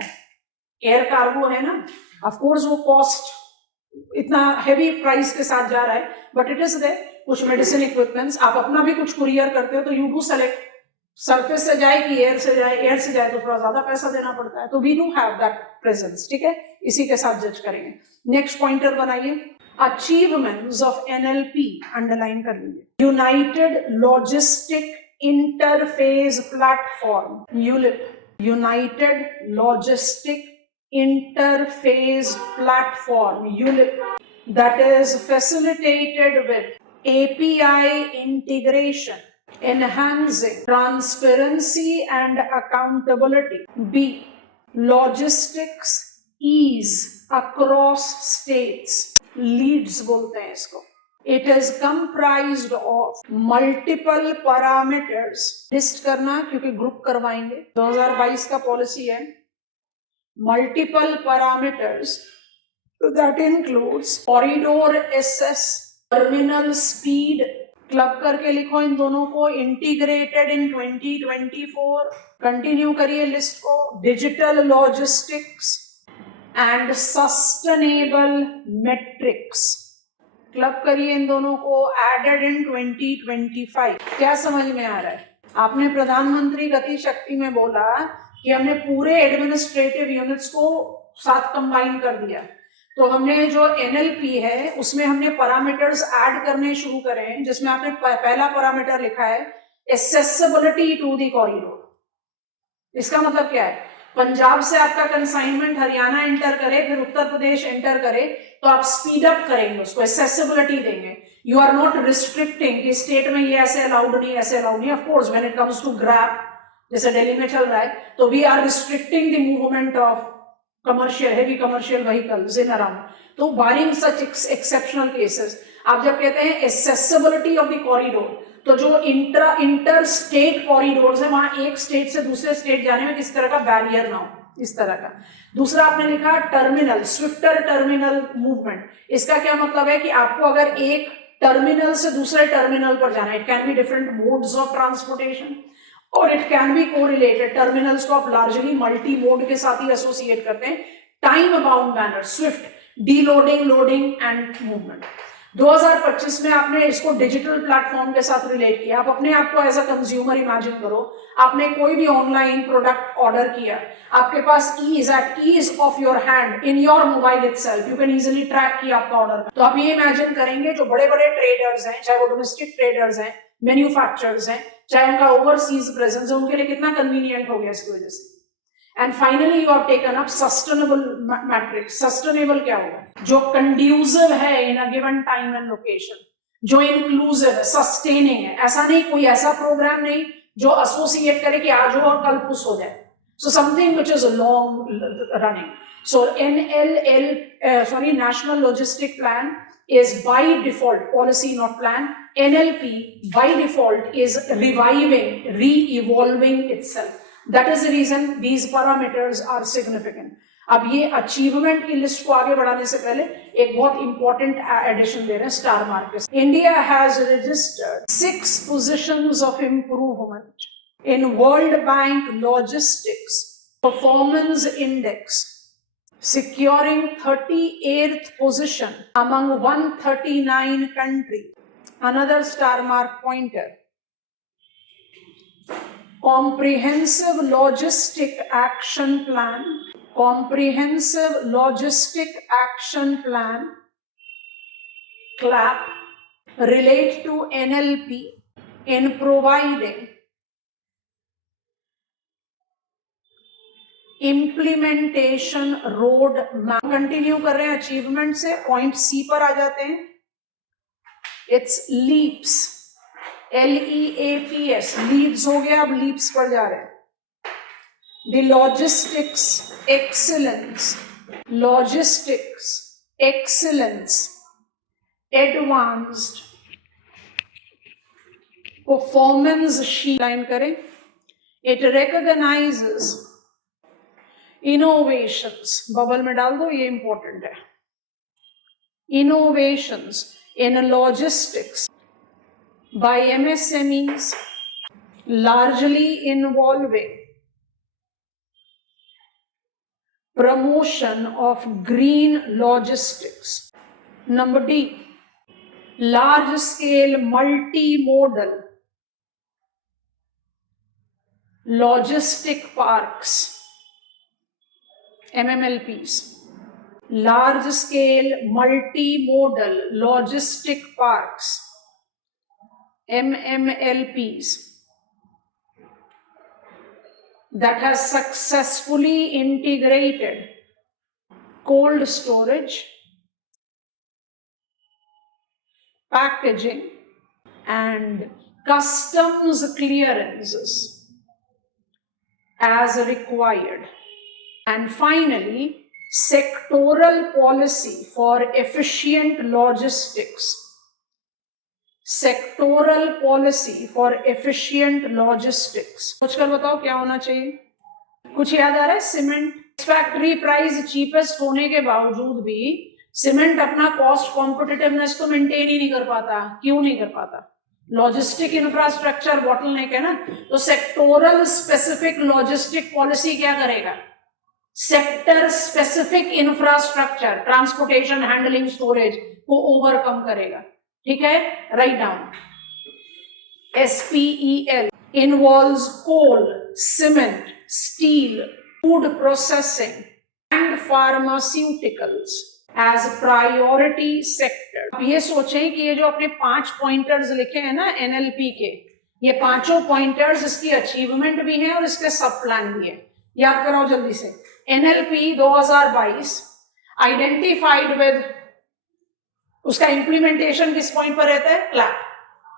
air cargo है ना, of course वो cost इतना heavy price के साथ जा रहा है, but it is there. कुछ medicine equipments, आप अपना भी कुछ courier करते हो तो you do select सरफेस से जाए कि एयर से जाए, एयर से जाए तो थोड़ा ज्यादा पैसा देना पड़ता है, तो we do have that presence. ठीक है, इसी के साथ जज करेंगे। नेक्स्ट पॉइंटर बनाइए, अचीवमेंट्स ऑफ एनएलपी अंडरलाइन कर लीजिए। United logistic interface platform, ULIP, united logistic interface platform, ULIP, that is facilitated with API integration, enhancing transparency and accountability. B, logistics ease across states, leads बोलते हैं इसको। It is comprised of multiple parameters. List करना क्योंकि group करवाएंगे, 2022 का policy है। Multiple parameters that includes corridor access, terminal speed, club करके लिखो इन दोनों को, इंटीग्रेटेड इन 2024, कंटिन्यू करिए लिस्ट को, digital logistics and sustainable matrix, club करिए इन दोनों को, एडेड इन 2025। क्या समझ में आ रहा है? आपने प्रधानमंत्री गति शक्ति में बोला कि हमने पूरे एडमिनिस्ट्रेटिव यूनिट्स को साथ कंबाइन कर दिया, तो हमने जो एनएलपी है उसमें हमने पैरामीटर्स ऐड करने शुरू करे हैं, जिसमें आपने पहला पैरामीटर लिखा है एक्सेसिबिलिटी टू द कॉरिडोर। इसका मतलब क्या है? पंजाब से आपका कंसाइनमेंट हरियाणा एंटर करे, फिर उत्तर प्रदेश एंटर करे, तो आप स्पीड अप करेंगे, उसको एक्सेसिबिलिटी देंगे। यू आर नॉट रिस्ट्रिक्टिंग कि स्टेट में ये ऐसे अलाउड नहीं, ऐसे अलाउड नहीं। Of course when it comes to grab, जैसे दिल्ली में चल रहा है, तो we are restricting the movement of commercial, heavy commercial vehicles in around. तो barring such exceptional cases, आप जब कहते हैं accessibility of the corridor, तो जो इंटर स्टेट कॉरिडोर्स है, वहां एक स्टेट से दूसरे स्टेट जाने में किसी तरह का बैरियर ना हो, इस तरह का। दूसरा आपने लिखा टर्मिनल, स्विफ्टर टर्मिनल मूवमेंट। इसका क्या मतलब है कि आपको अगर एक टर्मिनल से दूसरे टर्मिनल पर जाना है, it can be different modes of transportation और it can be correlated. Terminals को आप लार्जली मल्टी मोड के साथ ही एसोसिएट करते हैं। Time bound manner, swift, deloading, loading and movement. 2025 में आपने इसको डिजिटल प्लेटफॉर्म के साथ रिलेट किया। आप अपने आप को एज अ कंज्यूमर इमेजिन करो, आपने कोई भी ऑनलाइन प्रोडक्ट ऑर्डर किया, आपके पास ease of your hand in your mobile itself, you can easily track किया आपका ऑर्डर। तो आप ये इमेजिन करेंगे जो बड़े बड़े ट्रेडर्स हैं, चाहे वो डोमेस्टिक ट्रेडर्स हैं, मैन्युफैक्चरर्स हैं, चाहे उनका ओवरसीज प्रेजेंस है, उनके लिए कितना कन्वीनियंट हो गया इसकी वजह से। And finally you have taken up sustainable matrix. Sustainable क्या होगा? जो कंड्यूसिव है in a given time and location, जो इंक्लूसिव है, सस्टेनिंग है। ऐसा नहीं, कोई ऐसा प्रोग्राम नहीं जो एसोसिएट करे कि आज हो और कल पुश हो जाए। So something which is long running. So national logistic plan is by default policy, not plan. NLP by default is reviving, re-evolving itself. That is the reason these parameters are significant. अब ये achievement की list को आगे बढ़ाने से पहले एक बहुत important addition दे रहे हैं, star mark. India has registered 6 positions of improvement in World Bank Logistics Performance Index, securing 38th position among 139 countries. Another star mark pointer. Comprehensive Logistic Action Plan. Comprehensive Logistic Action Plan, CLAP, relate to NLP in providing implementation road map. Continue कर रहे हैं achievement से, point सी पर आ जाते हैं। It's leaps, LEAPS, Leeds हो गया, अब लीप्स पर जा रहे हैं। the logistics excellence, advanced performance sheet line करें. It recognizes innovations, बबल में डाल दो, ये इंपॉर्टेंट है. Innovations in logistics by MSMEs largely involving promotion of green logistics. Number D, large scale multimodal logistic parks, MMLPs. Large scale multimodal logistic parks, MMLPs, that has successfully integrated cold storage, packaging, and customs clearances as required. And finally, sectoral policy for efficient logistics. Sectoral policy for efficient logistics. सोच कर बताओ क्या होना चाहिए. कुछ याद आ रहा है? सीमेंट फैक्ट्री प्राइस चीपेस्ट होने के बावजूद भी सीमेंट अपना कॉस्ट कॉम्पिटिटिवनेस तो मेंटेन ही नहीं कर पाता. क्यों नहीं कर पाता? लॉजिस्टिक इंफ्रास्ट्रक्चर बॉटलनेक है ना. तो सेक्टोरल स्पेसिफिक लॉजिस्टिक पॉलिसी क्या करेगा? Sector specific infrastructure, transportation, handling, storage को ओवरकम करेगा. ठीक है, write down. SPEL involves coal, cement, steel, food processing and pharmaceuticals as priority sector. अब ये सोचें कि ये जो अपने 5 पॉइंटर्स लिखे हैं ना NLP के, ये पांचों पॉइंटर्स इसकी अचीवमेंट भी हैं और इसके सब प्लान भी है. याद कराओ जल्दी से. NLP 2022 आइडेंटिफाइड विद, उसका इंप्लीमेंटेशन किस पॉइंट पर रहता है? Clap.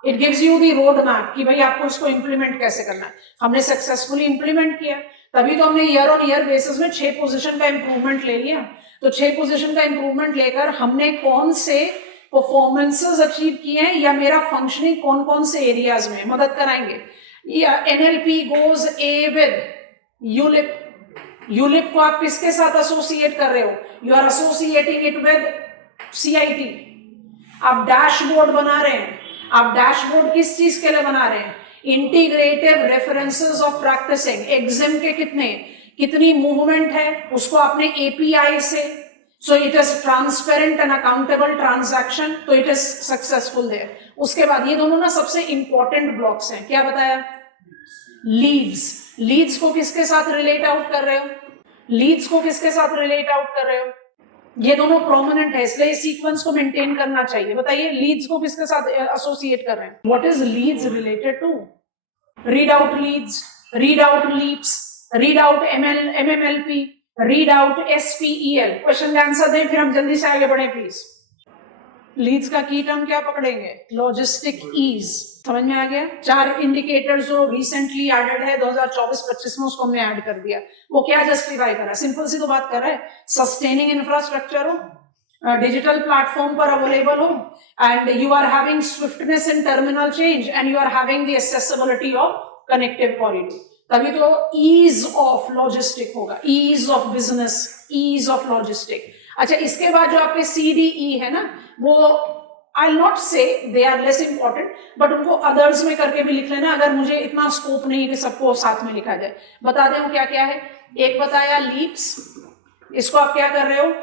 It gives you the road map कि भाई आपको इसको इंप्लीमेंट कैसे करना है. हमने सक्सेसफुली इंप्लीमेंट किया, तभी तो हमने ईयर ऑन ईयर बेसिस में 6 पोजीशन का इंप्रूवमेंट ले लिया. तो 6 पोजीशन का इंप्रूवमेंट लेकर हमने कौन से परफॉर्मेंसेस अचीव किए हैं या मेरा फंक्शनिंग कौन कौन से एरियाज में मदद कराएंगे. NLP goes a with ULIP. ULIP को आप किसके साथ एसोसिएट कर रहे हो? You are associating it with CIT. आप डैशबोर्ड बना रहे हैं. आप डैशबोर्ड किस चीज के लिए बना रहे हैं? Integrative references of practising. Exam के कितनी मूवमेंट है उसको आपने API से, so it is transparent and accountable transaction, तो इट इज सक्सेसफुल देयर. उसके बाद ये दोनों ना सबसे इंपॉर्टेंट ब्लॉक्स हैं. क्या बताया? लीड्स. लीड्स को किसके साथ रिलेट आउट कर रहे हो? लीड्स को किसके साथ रिलेट आउट कर रहे हो? ये दोनों प्रोमिनेंट है, इसलिए सीक्वेंस को मेंटेन करना चाहिए. बताइए लीड्स को किसके साथ एसोसिएट कर रहे हैं? What is leads related to? Read out leads, read out leaps, read out MMLP, read out SPEL. Question का आंसर दें फिर हम जल्दी से आगे बढ़े प्लीज. लीड्स का की टर्म क्या पकड़ेंगे? Logistic ease. समझ में आ गया? 4 इंडिकेटर्स जो रिसेंटली एडेड है 2024-25 में, उसको हमने ऐड कर दिया. वो क्या जस्टिफाई कर रहा है? सिंपल सी तो बात कर रहा है. सस्टेनिंग इंफ्रास्ट्रक्चर हो, डिजिटल प्लेटफॉर्म पर अवेलेबल हो, and you are having swiftness in terminal change, and you are having the accessibility of connective corridor. तभी तो ईज ऑफ लॉजिस्टिक होगा. Ease of business, ease of logistic. अच्छा, इसके बाद जो आपके CDE है ना, वो I'll not say they are less important, but उनको अदर्स में करके भी लिख लेना. अगर मुझे इतना स्कोप नहीं कि सबको साथ में लिखा जाए. बता दें क्या क्या है. एक बताया लीप्स, इसको आप क्या कर रहे हो?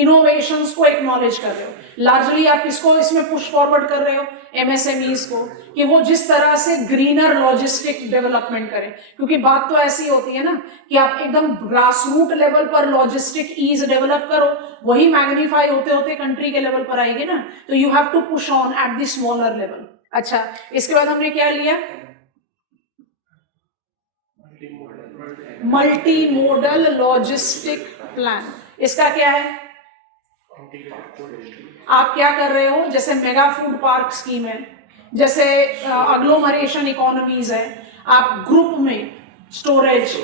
इनोवेशंस को एक्नॉलेज कर रहे हो. लार्जली आप किसको इसमें पुश फॉरवर्ड कर रहे हो? MSMEs को, कि वो जिस तरह से ग्रीनर लॉजिस्टिक डेवलपमेंट करें. क्योंकि बात तो ऐसी होती है ना कि आप एकदम ग्रास रूट लेवल पर लॉजिस्टिक ईज डेवलप करो, वही मैग्नीफाई होते होते कंट्री के लेवल पर आएगी ना. तो you have to push on at the smaller level. अच्छा, इसके बाद हमने क्या लिया? Multi modal logistic plan. इसका क्या है? आप क्या कर रहे हो? जैसे मेगा फूड पार्क स्कीम है, जैसे अग्लोमरेशन इकोनॉमीज है, आप ग्रुप में स्टोरेज,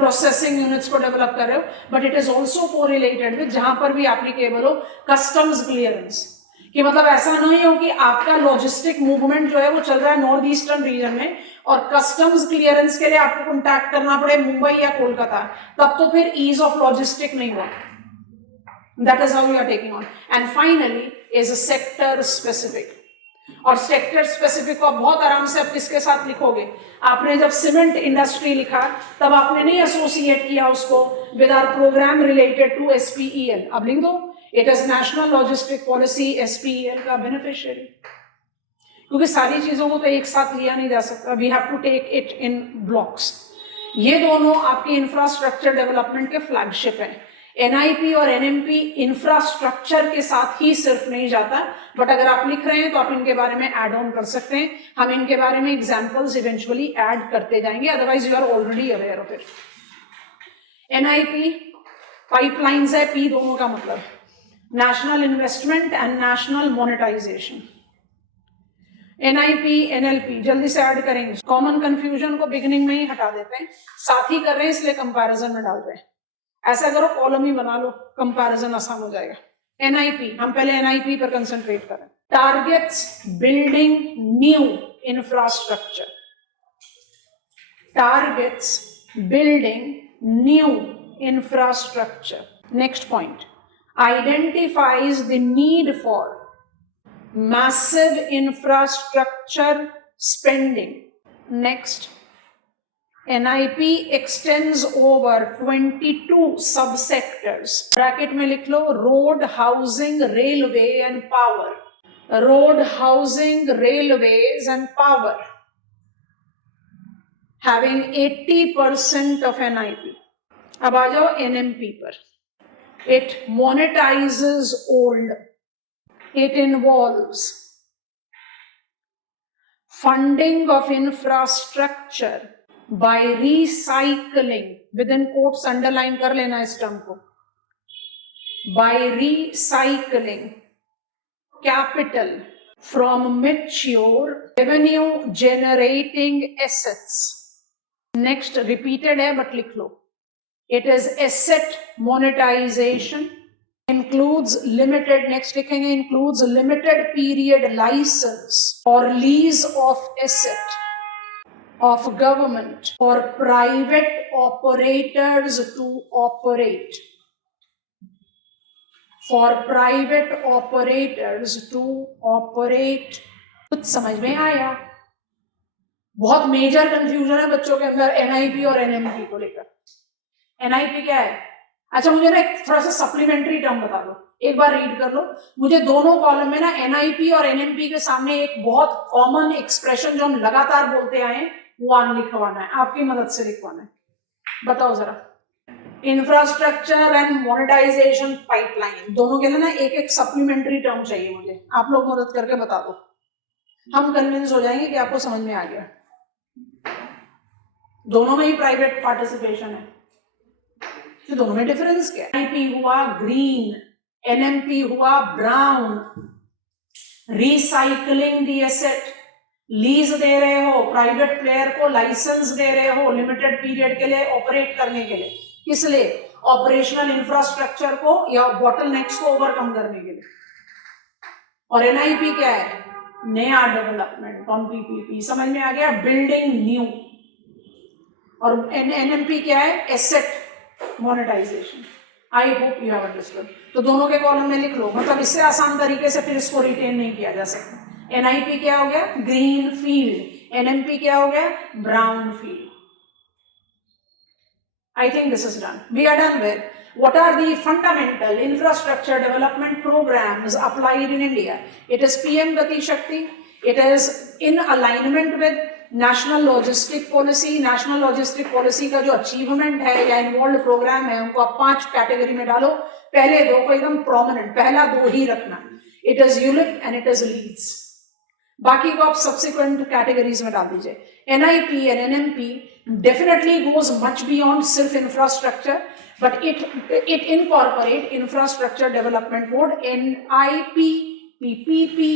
प्रोसेसिंग यूनिट्स को डेवलप कर रहे हो, but it is also correlated with जहां पर भी एप्लीकेबल हो कस्टम्स क्लियरेंस, कि मतलब ऐसा नहीं हो कि आपका लॉजिस्टिक मूवमेंट जो है वो चल रहा है नॉर्थ ईस्टर्न रीजन में और कस्टम्स क्लियरेंस के लिए आपको कॉन्टैक्ट करना पड़े मुंबई या कोलकाता, तब तो फिर ईज ऑफ लॉजिस्टिक नहीं हुआ. That is how you are taking on. And finally is a sector specific. और सेक्टर स्पेसिफिक को बहुत आराम से आप किसके साथ लिखोगे, आपने जब सीमेंट इंडस्ट्री लिखा तब आपने नहीं एसोसिएट किया उसको with our programme related to SPEL. अब लिख दो it is national logistic policy SPEL का बेनिफिशियरी, क्योंकि सारी चीजों को तो एक साथ लिया नहीं जा सकता. We have to take it in blocks. ये दोनों आपकी इंफ्रास्ट्रक्चर डेवलपमेंट के फ्लैगशिप हैं. NIP और NMP इंफ्रास्ट्रक्चर के साथ ही सिर्फ नहीं जाता, बट अगर आप लिख रहे हैं तो आप इनके बारे में ऐड ऑन कर सकते हैं. हम इनके बारे में एग्जांपल्स इवेंचुअली ऐड करते जाएंगे, otherwise you are already aware of it. NIP pipelines है, P दोनों का मतलब national investment and national monetisation. NIP NLP जल्दी से ऐड करेंगे. कॉमन कंफ्यूजन को बिगिनिंग में ही हटा देते हैं, साथ ही कर रहे हैं इसलिए कंपैरिजन में डाल रहे हैं. ऐसा करो कॉलम ही बना लो, कंपैरिजन आसान हो जाएगा. NIP हम पहले NIP पर कंसंट्रेट करें. Targets building new infrastructure. Targets building new infrastructure. Next point identifies the need for massive infrastructure spending. Next, NIP extends over 22 subsectors. Bracket में लिख लो road, housing, railway and power. Road, housing, railways and power having 80% of NIP. अब आ जाओ NMP पर. It monetizes old. It involves funding of infrastructure by recycling, within quotes underline कर लेना इस term को, by recycling capital from mature revenue generating assets. Next repeated है but लिख लो. It is asset monetization. Includes limited, next लिखेंगे, includes limited period license or lease of asset of government or private operators to operate. For private operators to operate. कुछ समझ में आया? बहुत major confusion है बच्चों के अंदर NIP और NMP को लेकर. NIP क्या है? अच्छा मुझे ना एक थोड़ा सा सप्लीमेंट्री टर्म बता दो, एक बार रीड कर लो. मुझे दोनों कॉलम में ना NIP और NMP के सामने एक बहुत कॉमन एक्सप्रेशन जो हम लगातार बोलते आए हैं वो लिखवाना है, आपकी मदद से लिखवाना है. बताओ जरा. इंफ्रास्ट्रक्चर एंड मोनेटाइजेशन पाइपलाइन, दोनों के लिए ना एक एक सप्लीमेंट्री टर्म चाहिए मुझे, आप लोग मदद करके बता दो. हम कन्विंस हो जाएंगे कि आपको समझ में आ गया. दोनों में ही प्राइवेट पार्टिसिपेशन है, तो दोनों में डिफरेंस क्या है? NIP हुआ ग्रीन, NMP हुआ brown. Recycling the asset, lease दे रहे हो, प्राइवेट प्लेयर को लाइसेंस दे रहे हो लिमिटेड पीरियड के लिए ऑपरेट करने के लिए. किस लिए? ऑपरेशनल इंफ्रास्ट्रक्चर को या बॉटलनेक्स को ओवरकम करने के लिए. और NIP क्या है? नया डेवलपमेंट ऑन PPP. समझ में आ गया? Building new. और NMP क्या है? Asset monetisation. I hope you have understood. तो दोनों के कॉलम में लिख लो, मतलब इससे आसान तरीके से फिर इसको रिटेन नहीं किया जा सकता. NIP क्या हो गया? Green field. NMP क्या हो गया? Brown field. I think this is done. We are done with what are the fundamental infrastructure development programs applied in India. It is PM Gati Shakti. It is in alignment with national logistic policy. National logistic policy का जो achievement है या involve programme है उनको आप 5 category में डालो. पहले 2 को एकदम प्रोमिनेंट, पहला 2 ही रखना. It is ULIP and it is Leeds. बाकी को आप सब्सिक्वेंट कैटेगरीज में डाल दीजिए. NIP and NMP definitely goes much beyond सिर्फ infrastructure, but it incorporate infrastructure development board, NIP, PPP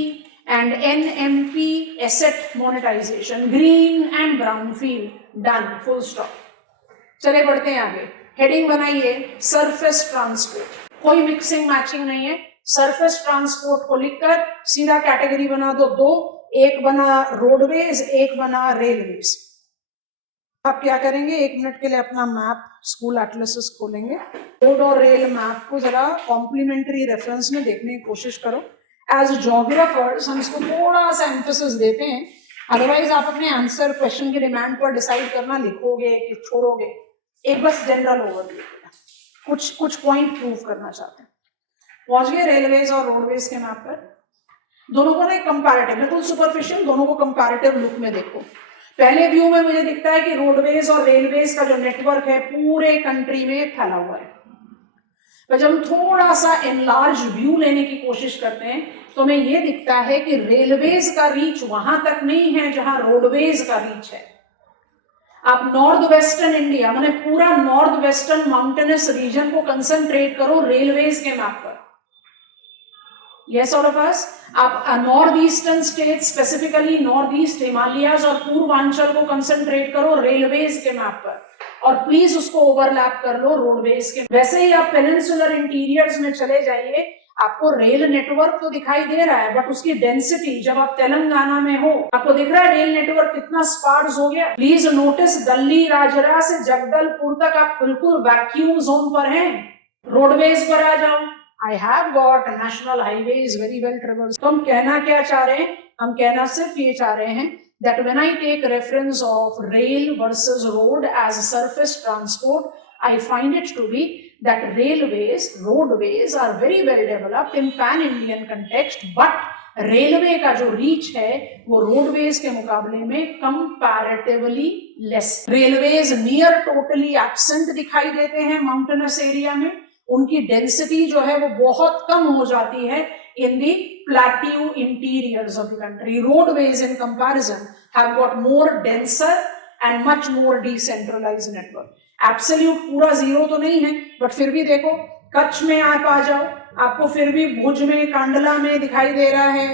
and NMP asset monetization, green and brown field. Done, full stop. चले बढ़ते हैं आगे। हेडिंग बनाइए सरफेस ट्रांसपोर्ट, कोई मिक्सिंग मैचिंग नहीं है। Surface transport को लिखकर सीधा कैटेगरी बना दो दो, एक बना रोडवेज, एक बना रेलवेज। आप क्या करेंगे, 1 मिनट के लिए अपना मैप स्कूल एटलसेस खोलेंगे, रोड और रेल मैप को जरा कॉम्प्लीमेंट्री रेफरेंस में देखने की कोशिश करो। एज ज्योग्राफर्स हम इसको थोड़ा सा एम्फेसिस देते हैं, अदरवाइज आप अपने आंसर क्वेश्चन के डिमांड पर डिसाइड करना लिखोगे कि छोड़ोगे। एक बस जनरल ओवरव्यू, कुछ पॉइंट प्रूव करना चाहते हैं। पहुंच गए रेलवेज और रोडवेज के मैप पर। दोनों को ना कंपैरेटिव, बिल्कुल सुपरफिशियल, दोनों को कंपैरेटिव लुक में देखो। पहले व्यू में मुझे दिखता है कि रोडवेज और रेलवेज का जो नेटवर्क है पूरे कंट्री में फैला हुआ है, पर जब हम थोड़ा सा एनलार्ज व्यू लेने की कोशिश करते हैं तो हमें यह दिखता है कि रेलवेज का रीच वहां तक नहीं है जहां रोडवेज का रीच है। आप नॉर्थ वेस्टर्न इंडिया माने पूरा नॉर्थ वेस्टर्न माउंटेनस रीजन को कंसंट्रेट करो रेलवेज के मैप पर। Yes, all of us. आप north eastern state, specifically north east Himalayas और पूर्वांचल को कंसंट्रेट करो रेलवेज के मैप पर, और प्लीज उसको ओवरलैप कर लो रोडवेज के। वैसे ही आप पेनिनसुलर इंटीरियर्स में चले जाइए, आपको रेल नेटवर्क तो दिखाई दे रहा है, बट उसकी डेंसिटी, जब आप तेलंगाना में हो आपको दिख रहा है रेल नेटवर्क कितना स्पार्स हो गया। प्लीज नोटिस दिल्ली राजरा से जगदलपुर तक आप बिल्कुल वैक्यूम जोन पर हैं। रोडवेज पर आ जाओ, I have got national highways very well traversed। तो हम कहना क्या चाह रहे हैं, हम कहना सिर्फ ये चाह रहे हैं that when I take reference of rail versus road as surface transport, I find it to be that railways, roadways are very well developed in pan-Indian context, but railway का जो reach है वो roadways के मुकाबले में comparatively less। Railways near totally absent दिखाई देते हैं mountainous area में, उनकी डेंसिटी जो है वो बहुत कम हो जाती है in the plateau interiors of the country. Roadways in comparison have got more denser and much more decentralised network. Absolute पूरा जीरो तो नहीं है, बट फिर भी देखो कच्छ में आप आ जाओ, आपको फिर भी भुज में, कांडला में दिखाई दे रहा है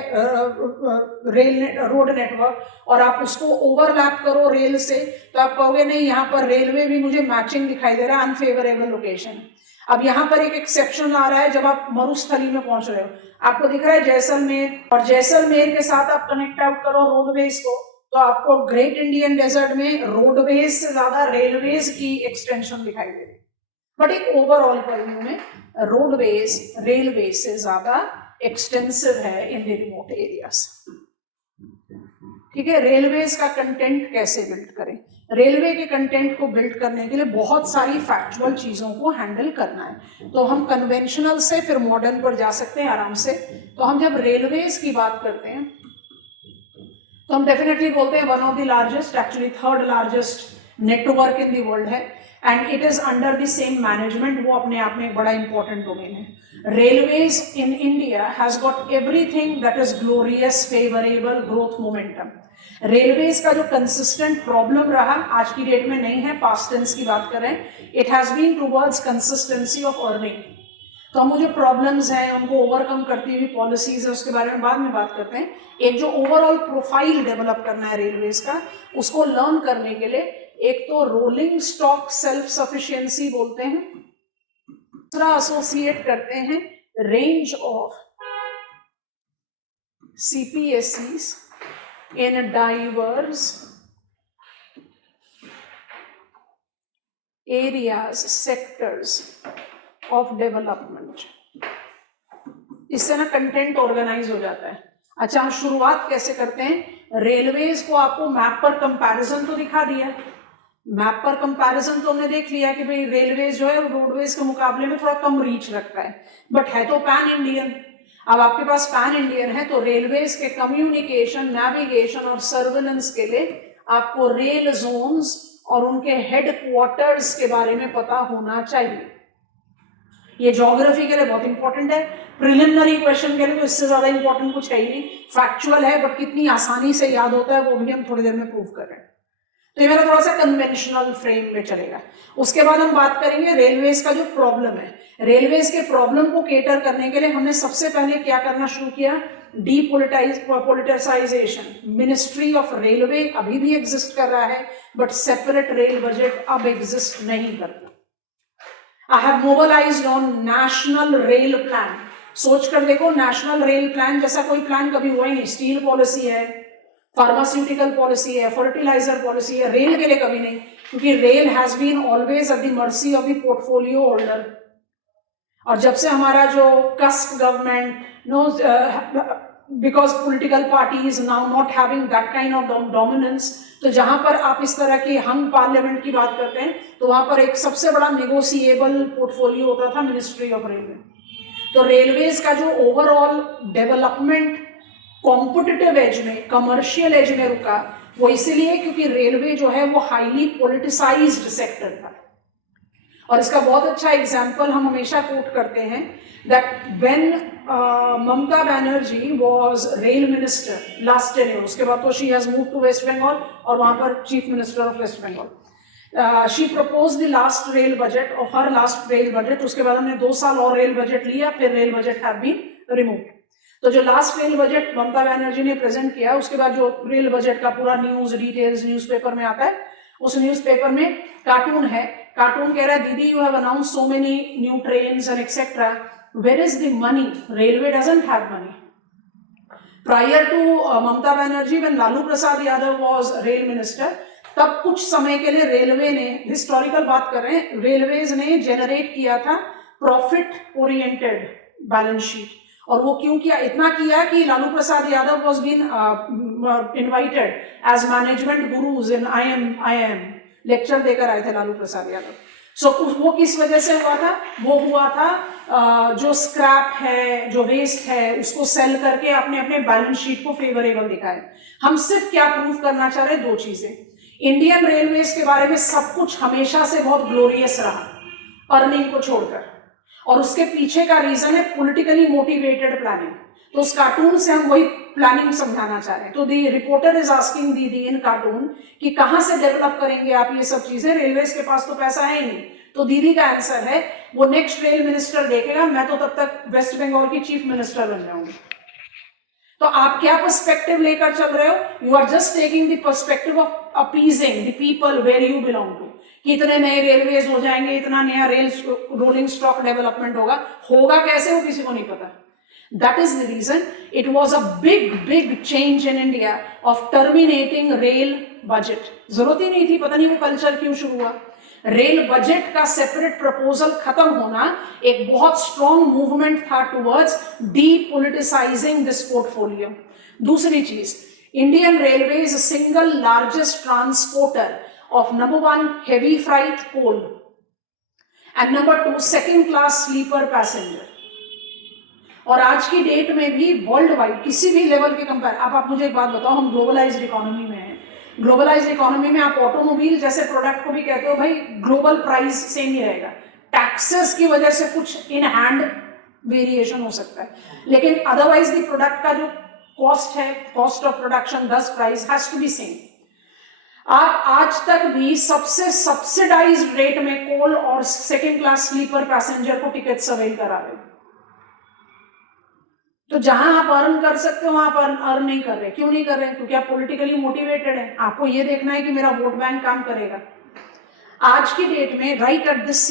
रोड नेटवर्क, और आप उसको ओवरलैप करो रेल से तो आप कहोगे नहीं यहाँ पर रेलवे भी मुझे मैचिंग दिखाई दे रहा है, अनफेवरेबल लोकेशन। अब यहाँ पर एक एक्सेप्शन आ रहा है, जब आप मरुस्थली में पहुंच रहे हो आपको दिख रहा है जैसलमेर, और जैसलमेर के साथ आप कनेक्ट आउट करो रोडवेज को तो आपको ग्रेट इंडियन डेजर्ट में रोडवेज से ज्यादा रेलवेज की एक्सटेंशन दिखाई दे रही है। बट एक ओवरऑल व्यू में रोडवेज रेलवे से ज्यादा एक्सटेंसिव है इन द रिमोट एरियाज। ठीक है, रेलवेज का कंटेंट कैसे बिल्ड करें? रेलवे के कंटेंट को बिल्ड करने के लिए बहुत सारी फैक्चुअल चीजों को हैंडल करना है, तो हम कन्वेंशनल से फिर मॉडर्न पर जा सकते हैं आराम से। तो हम जब रेलवेज की बात करते हैं तो हम डेफिनेटली बोलते हैं one of the largest, actually third largest network in the world है, and it is under the same management. वो अपने आप में एक बड़ा इंपॉर्टेंट डोमेन है। Railways in India has got everything that is glorious, favourable, growth momentum. Railways का जो कंसिस्टेंट प्रॉब्लम रहा, आज की डेट में नहीं है, पास्ट टेंस की बात करें, it has been towards consistency of earning. तो हम जो प्रॉब्लम्स हैं उनको ओवरकम करती हुई पॉलिसीज है, उसके बारे में बाद में बात करते हैं। एक जो ओवरऑल प्रोफाइल डेवलप करना है रेलवेज का, उसको लर्न करने के लिए एक तो रोलिंग स्टॉक सेल्फ सफिशिएंसी बोलते हैं, दूसरा एसोसिएट करते हैं range of CPSEs in diverse areas, sectors of development। इससे ना कंटेंट ऑर्गेनाइज हो जाता है। अच्छा, हम शुरुआत कैसे करते हैं? रेलवेज को आपको मैप पर कंपैरिजन तो दिखा दिया, मैप पर कंपैरिजन तो हमने देख लिया कि भाई रेलवेज जो है रोडवेज के मुकाबले में थोड़ा कम रीच रखता है, बट है तो पैन इंडियन। अब आपके पास पैन इंडियन है तो रेलवेज के कम्युनिकेशन, नेविगेशन और सर्वेलेंस के लिए आपको रेल जोन्स और उनके हेड क्वार्टर्स के बारे में पता होना चाहिए। ये ज्योग्राफी के लिए बहुत इंपॉर्टेंट है, प्रिलिमिनरी क्वेश्चन के लिए तो इससे ज्यादा इंपॉर्टेंट कुछ है ही नहीं। फैक्चुअल है बट कितनी आसानी से याद होता है वो भी हम थोड़ी देर में प्रूव कर रहे हैं। तो ये मेरा थोड़ा सा कन्वेंशनल फ्रेम में चलेगा। उसके बाद हम बात करेंगे रेलवेज का जो प्रॉब्लम है। रेलवेज के प्रॉब्लम को केटर करने के लिए हमने सबसे पहले क्या करना शुरू किया डीपोलिटिसाइजेशन, मिनिस्ट्री ऑफ रेलवे अभी भी एग्जिस्ट कर रहा है, बट सेपरेट रेल बजट अब एग्जिस्ट नहीं करता। I have mobilised on national rail plan. सोच कर देखो, नेशनल रेल प्लान जैसा कोई प्लान कभी हुआ ही नहीं। स्टील पॉलिसी है, फार्मास्यूटिकल पॉलिसी है, फर्टिलाइजर पॉलिसी है, रेल के लिए कभी नहीं, क्योंकि rail has been always at the mercy of the portfolio holder. और जब से हमारा जो cusp government no, because political parties now not having that kind of dominance, तो जहां पर आप इस तरह की हंग पार्लियामेंट की बात करते हैं, तो वहां पर एक सबसे बड़ा नेगोशिएबल पोर्टफोलियो होता था मिनिस्ट्री ऑफ रेलवे। तो रेलवेज का जो ओवरऑल डेवलपमेंट कॉम्पिटिटिव एज में, कमर्शियल एज में रुका, वो इसलिए क्योंकि रेलवे जो है वो हाईली पॉलिटिसाइज्ड सेक्टर था। और इसका बहुत अच्छा एग्जाम्पल हम हमेशा कोट करते हैं that when Mamata Banerjee was rail minister last tenure, उसके बाद तो she has moved to West Bengal और वहां पर chief minister of West Bengal. She propose the last rail budget of her last rail budget. उसके बाद हमने 2 साल और रेल बजट लिया, फिर rail budget have been removed. तो जो last rail budget Mamata Banerjee ने प्रेजेंट किया, उसके बाद जो रेल बजट का पूरा न्यूज डिटेल्स न्यूज़पेपर में आता है, उस न्यूज़पेपर में कार्टून है। कार्टून कह रहा है, Didi you have announce so many new trains and etcetera, where is the money? Railway doesn't have money. Prior to Mamata Banerjee, when Lalu Prasad Yadav was rail minister, तब कुछ समय के लिए रेलवे ने, हिस्टोरिकल बात कर रहे हैं, रेलवेज ने जनरेट किया था प्रॉफिट ओरिएंटेड बैलेंस शीट। और वो क्यों किया? इतना किया कि Lalu Prasad Yadav was been invited as management gurus in IIM, lecture देकर आए थे लालू प्रसाद यादव। सो वो किस वजह से हुआ था? वो हुआ था जो स्क्रैप है, जो वेस्ट है, उसको सेल करके अपने अपने बैलेंस शीट को फेवरेबल दिखाए। हम सिर्फ क्या प्रूव करना चाह रहे हैं? 2 चीजें। इंडियन रेलवेज के बारे में सब कुछ हमेशा से बहुत ग्लोरियस रहा, अर्निंग को छोड़कर, और उसके पीछे का रीजन है पॉलिटिकली मोटिवेटेड प्लानिंग। तो उस कार्टून से हम वही प्लानिंग समझाना चाह रहे हैं। तो दी रिपोर्टर इज आस्किंग दीदी इन कार्टून कि कहां से डेवलप करेंगे आप ये सब चीजें, रेलवेज के पास तो पैसा है ही नहीं। तो दीदी का आंसर है, वो नेक्स्ट रेल मिनिस्टर देखेगा, मैं तो तब तक वेस्ट बंगाल की चीफ मिनिस्टर बन जाऊंगी। तो आप क्या पर्सपेक्टिव लेकर चल रहे हो? You are just taking the perspective of appeasing the people where you belong to, कि इतने नए रेलवेज हो जाएंगे, इतना नया रेल रोलिंग स्टॉक डेवलपमेंट होगा कैसे, वो किसी को नहीं पता। That is the reason it was a big change in India of terminating rail budget. जरूरत ही नहीं थी, पता नहीं वो कल्चर क्यों शुरू हुआ। रेल बजट का सेपरेट प्रपोजल खत्म होना एक बहुत स्ट्रॉन्ग मूवमेंट था टुवर्ड्स डीपोलिटिसाइजिंग दिस पोर्टफोलियो। दूसरी चीज, Indian railway is single largest transporter of number 1 heavy freight coal and number 2 second class sleeper passenger। और आज की डेट में भी वर्ल्ड वाइड किसी भी लेवल के कंपेयर, आप मुझे एक बात बताओ, हम ग्लोबलाइज्ड इकोनॉमी में हैं। ग्लोबलाइज्ड इकोनॉमी में आप ऑटोमोबाइल जैसे प्रोडक्ट को भी कहते हो भाई ग्लोबल प्राइस सेम ही रहेगा, टैक्सेस की वजह से कुछ इन हैंड वेरिएशन हो सकता है, लेकिन अदरवाइज द प्रोडक्ट का जो कॉस्ट है, कॉस्ट ऑफ प्रोडक्शन दस price has to be same. आप आज तक भी सबसे सब्सिडाइज्ड रेट में कोल और सेकेंड क्लास स्लीपर पैसेंजर को टिकट अवेल करा रहे हो। तो जहां आप अर्न कर सकते हो वहां पर अर्न नहीं कर रहे। क्यों नहीं कर रहे? क्योंकि आप पॉलिटिकली मोटिवेटेड है, आपको ये देखना है कि मेरा वोट बैंक काम करेगा। आज की डेट में right at this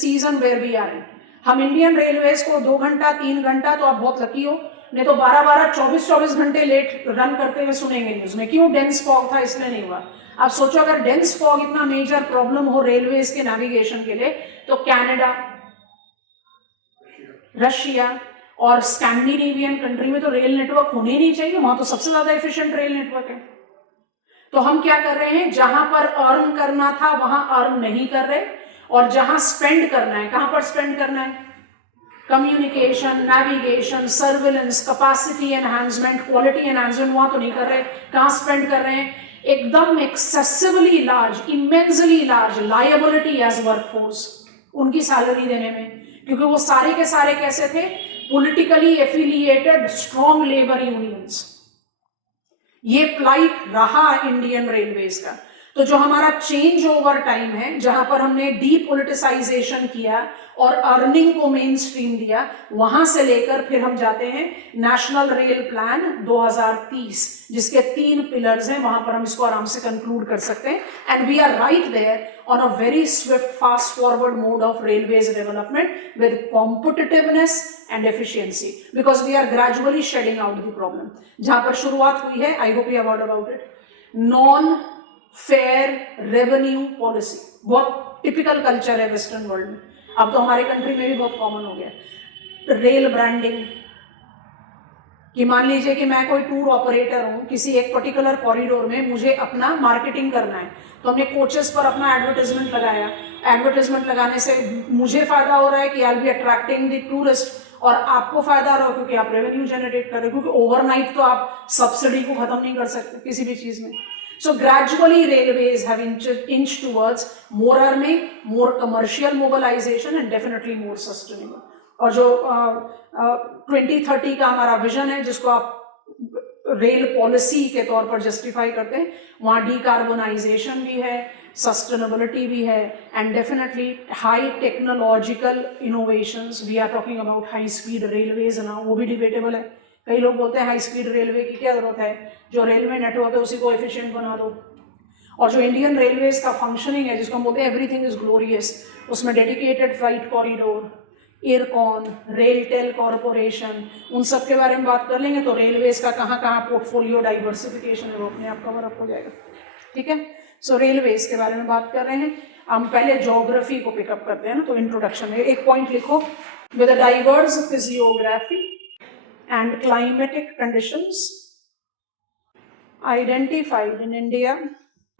season where we are in, हम इंडियन रेलवेज को 2 घंटा 3 घंटा तो आप बहुत लकी हो, नहीं तो 12-12 24-24 घंटे लेट रन करते हुए सुनेंगे न्यूज में। क्यों? डेंस फॉग था इसलिए नहीं हुआ। आप सोचो अगर डेंस फॉग इतना मेजर प्रॉब्लम हो रेलवेज के नेविगेशन के लिए, तो कनाडा, रशिया और स्कैंडिनेवियन कंट्री में तो रेल नेटवर्क होने ही नहीं चाहिए, वहां तो सबसे ज्यादा एफिशिएंट रेल नेटवर्क है। तो हम क्या कर रहे हैं? जहां पर अर्न करना था वहां अर्न नहीं कर रहे, और जहां स्पेंड करना है, कहां पर स्पेंड करना है? Communication, navigation, surveillance, capacity enhancement, quality enhancement, वहां तो नहीं कर रहे। कहां स्पेंड कर रहे हैं? एकदम excessively large, immensely large liability as workforce, उनकी सैलरी देने में, क्योंकि वो सारे के सारे कैसे थे? Politically affiliated strong labour unions. ये प्लाइट रहा इंडियन रेलवेज का। तो जो हमारा चेंज ओवर टाइम है, जहां पर हमने डीपोलिटिसाइजेशन किया और अर्निंग को मेन स्ट्रीम दिया, वहां से लेकर फिर हम जाते हैं नेशनल रेल प्लान 2030, जिसके 3 पिलर्स हैं, वहां पर हम इसको आराम से कंक्लूड कर सकते हैं। And we are right there on a very swift fast forward mode of railways development with competitiveness and efficiency, because we are gradually shedding out the problem. जहां पर शुरुआत हुई है, I hope you have heard about it, non fair revenue policy, बहुत typical culture है western world में, अब तो हमारे कंट्री में भी बहुत कॉमन हो गया। रेल ब्रांडिंग, कि मान लीजिए कि मैं कोई टूर ऑपरेटर हूँ, किसी एक पर्टिकुलर कॉरिडोर में मुझे अपना मार्केटिंग करना है, तो हमने कोचेस पर अपना एडवर्टाइजमेंट लगाया। एडवर्टाइजमेंट लगाने से मुझे फायदा हो रहा है कि आई will B attracting the tourist, और आपको फायदा हो रहा है क्योंकि आप रेवेन्यू जनरेट कर रहे हो, क्योंकि ओवरनाइट तो आप सब्सिडी को खत्म नहीं कर सकते किसी भी चीज में। So gradually railways have inched towards more earning, more commercial mobilization and definitely more sustainable. और जो 2030 का हमारा विजन है, जिसको आप रेल पॉलिसी के तौर पर जस्टिफाई करते हैं, वहाँ डिकार्बोनाइजेशन भी है, सस्टेनेबिलिटी भी है, and definitely high technological innovations. We are talking about high speed railways ना, वो भी डिबेटेबल है। कई लोग बोलते हैं हाई स्पीड रेलवे की क्या जरूरत है, जो रेलवे नेटवर्क है उसी को एफिशिएंट बना दो। और जो इंडियन रेलवेज का फंक्शनिंग है, जिसको हम बोलते हैं एवरीथिंग इज ग्लोरियस, उसमें dedicated flight corridor, aircon, RailTel corporation, उन सब के बारे में बात कर लेंगे तो रेलवेज का कहाँ कहाँ पोर्टफोलियो डाइवर्सिफिकेशन है वो अपने आप कवर अप हो जाएगा। ठीक है, सो रेलवेज के बारे में बात कर रहे हैं। हम पहले ज्योग्राफी को पिकअप करते हैं ना, तो इंट्रोडक्शन में एक पॉइंट लिखो, with a diverse physiography and climatic conditions identified in India,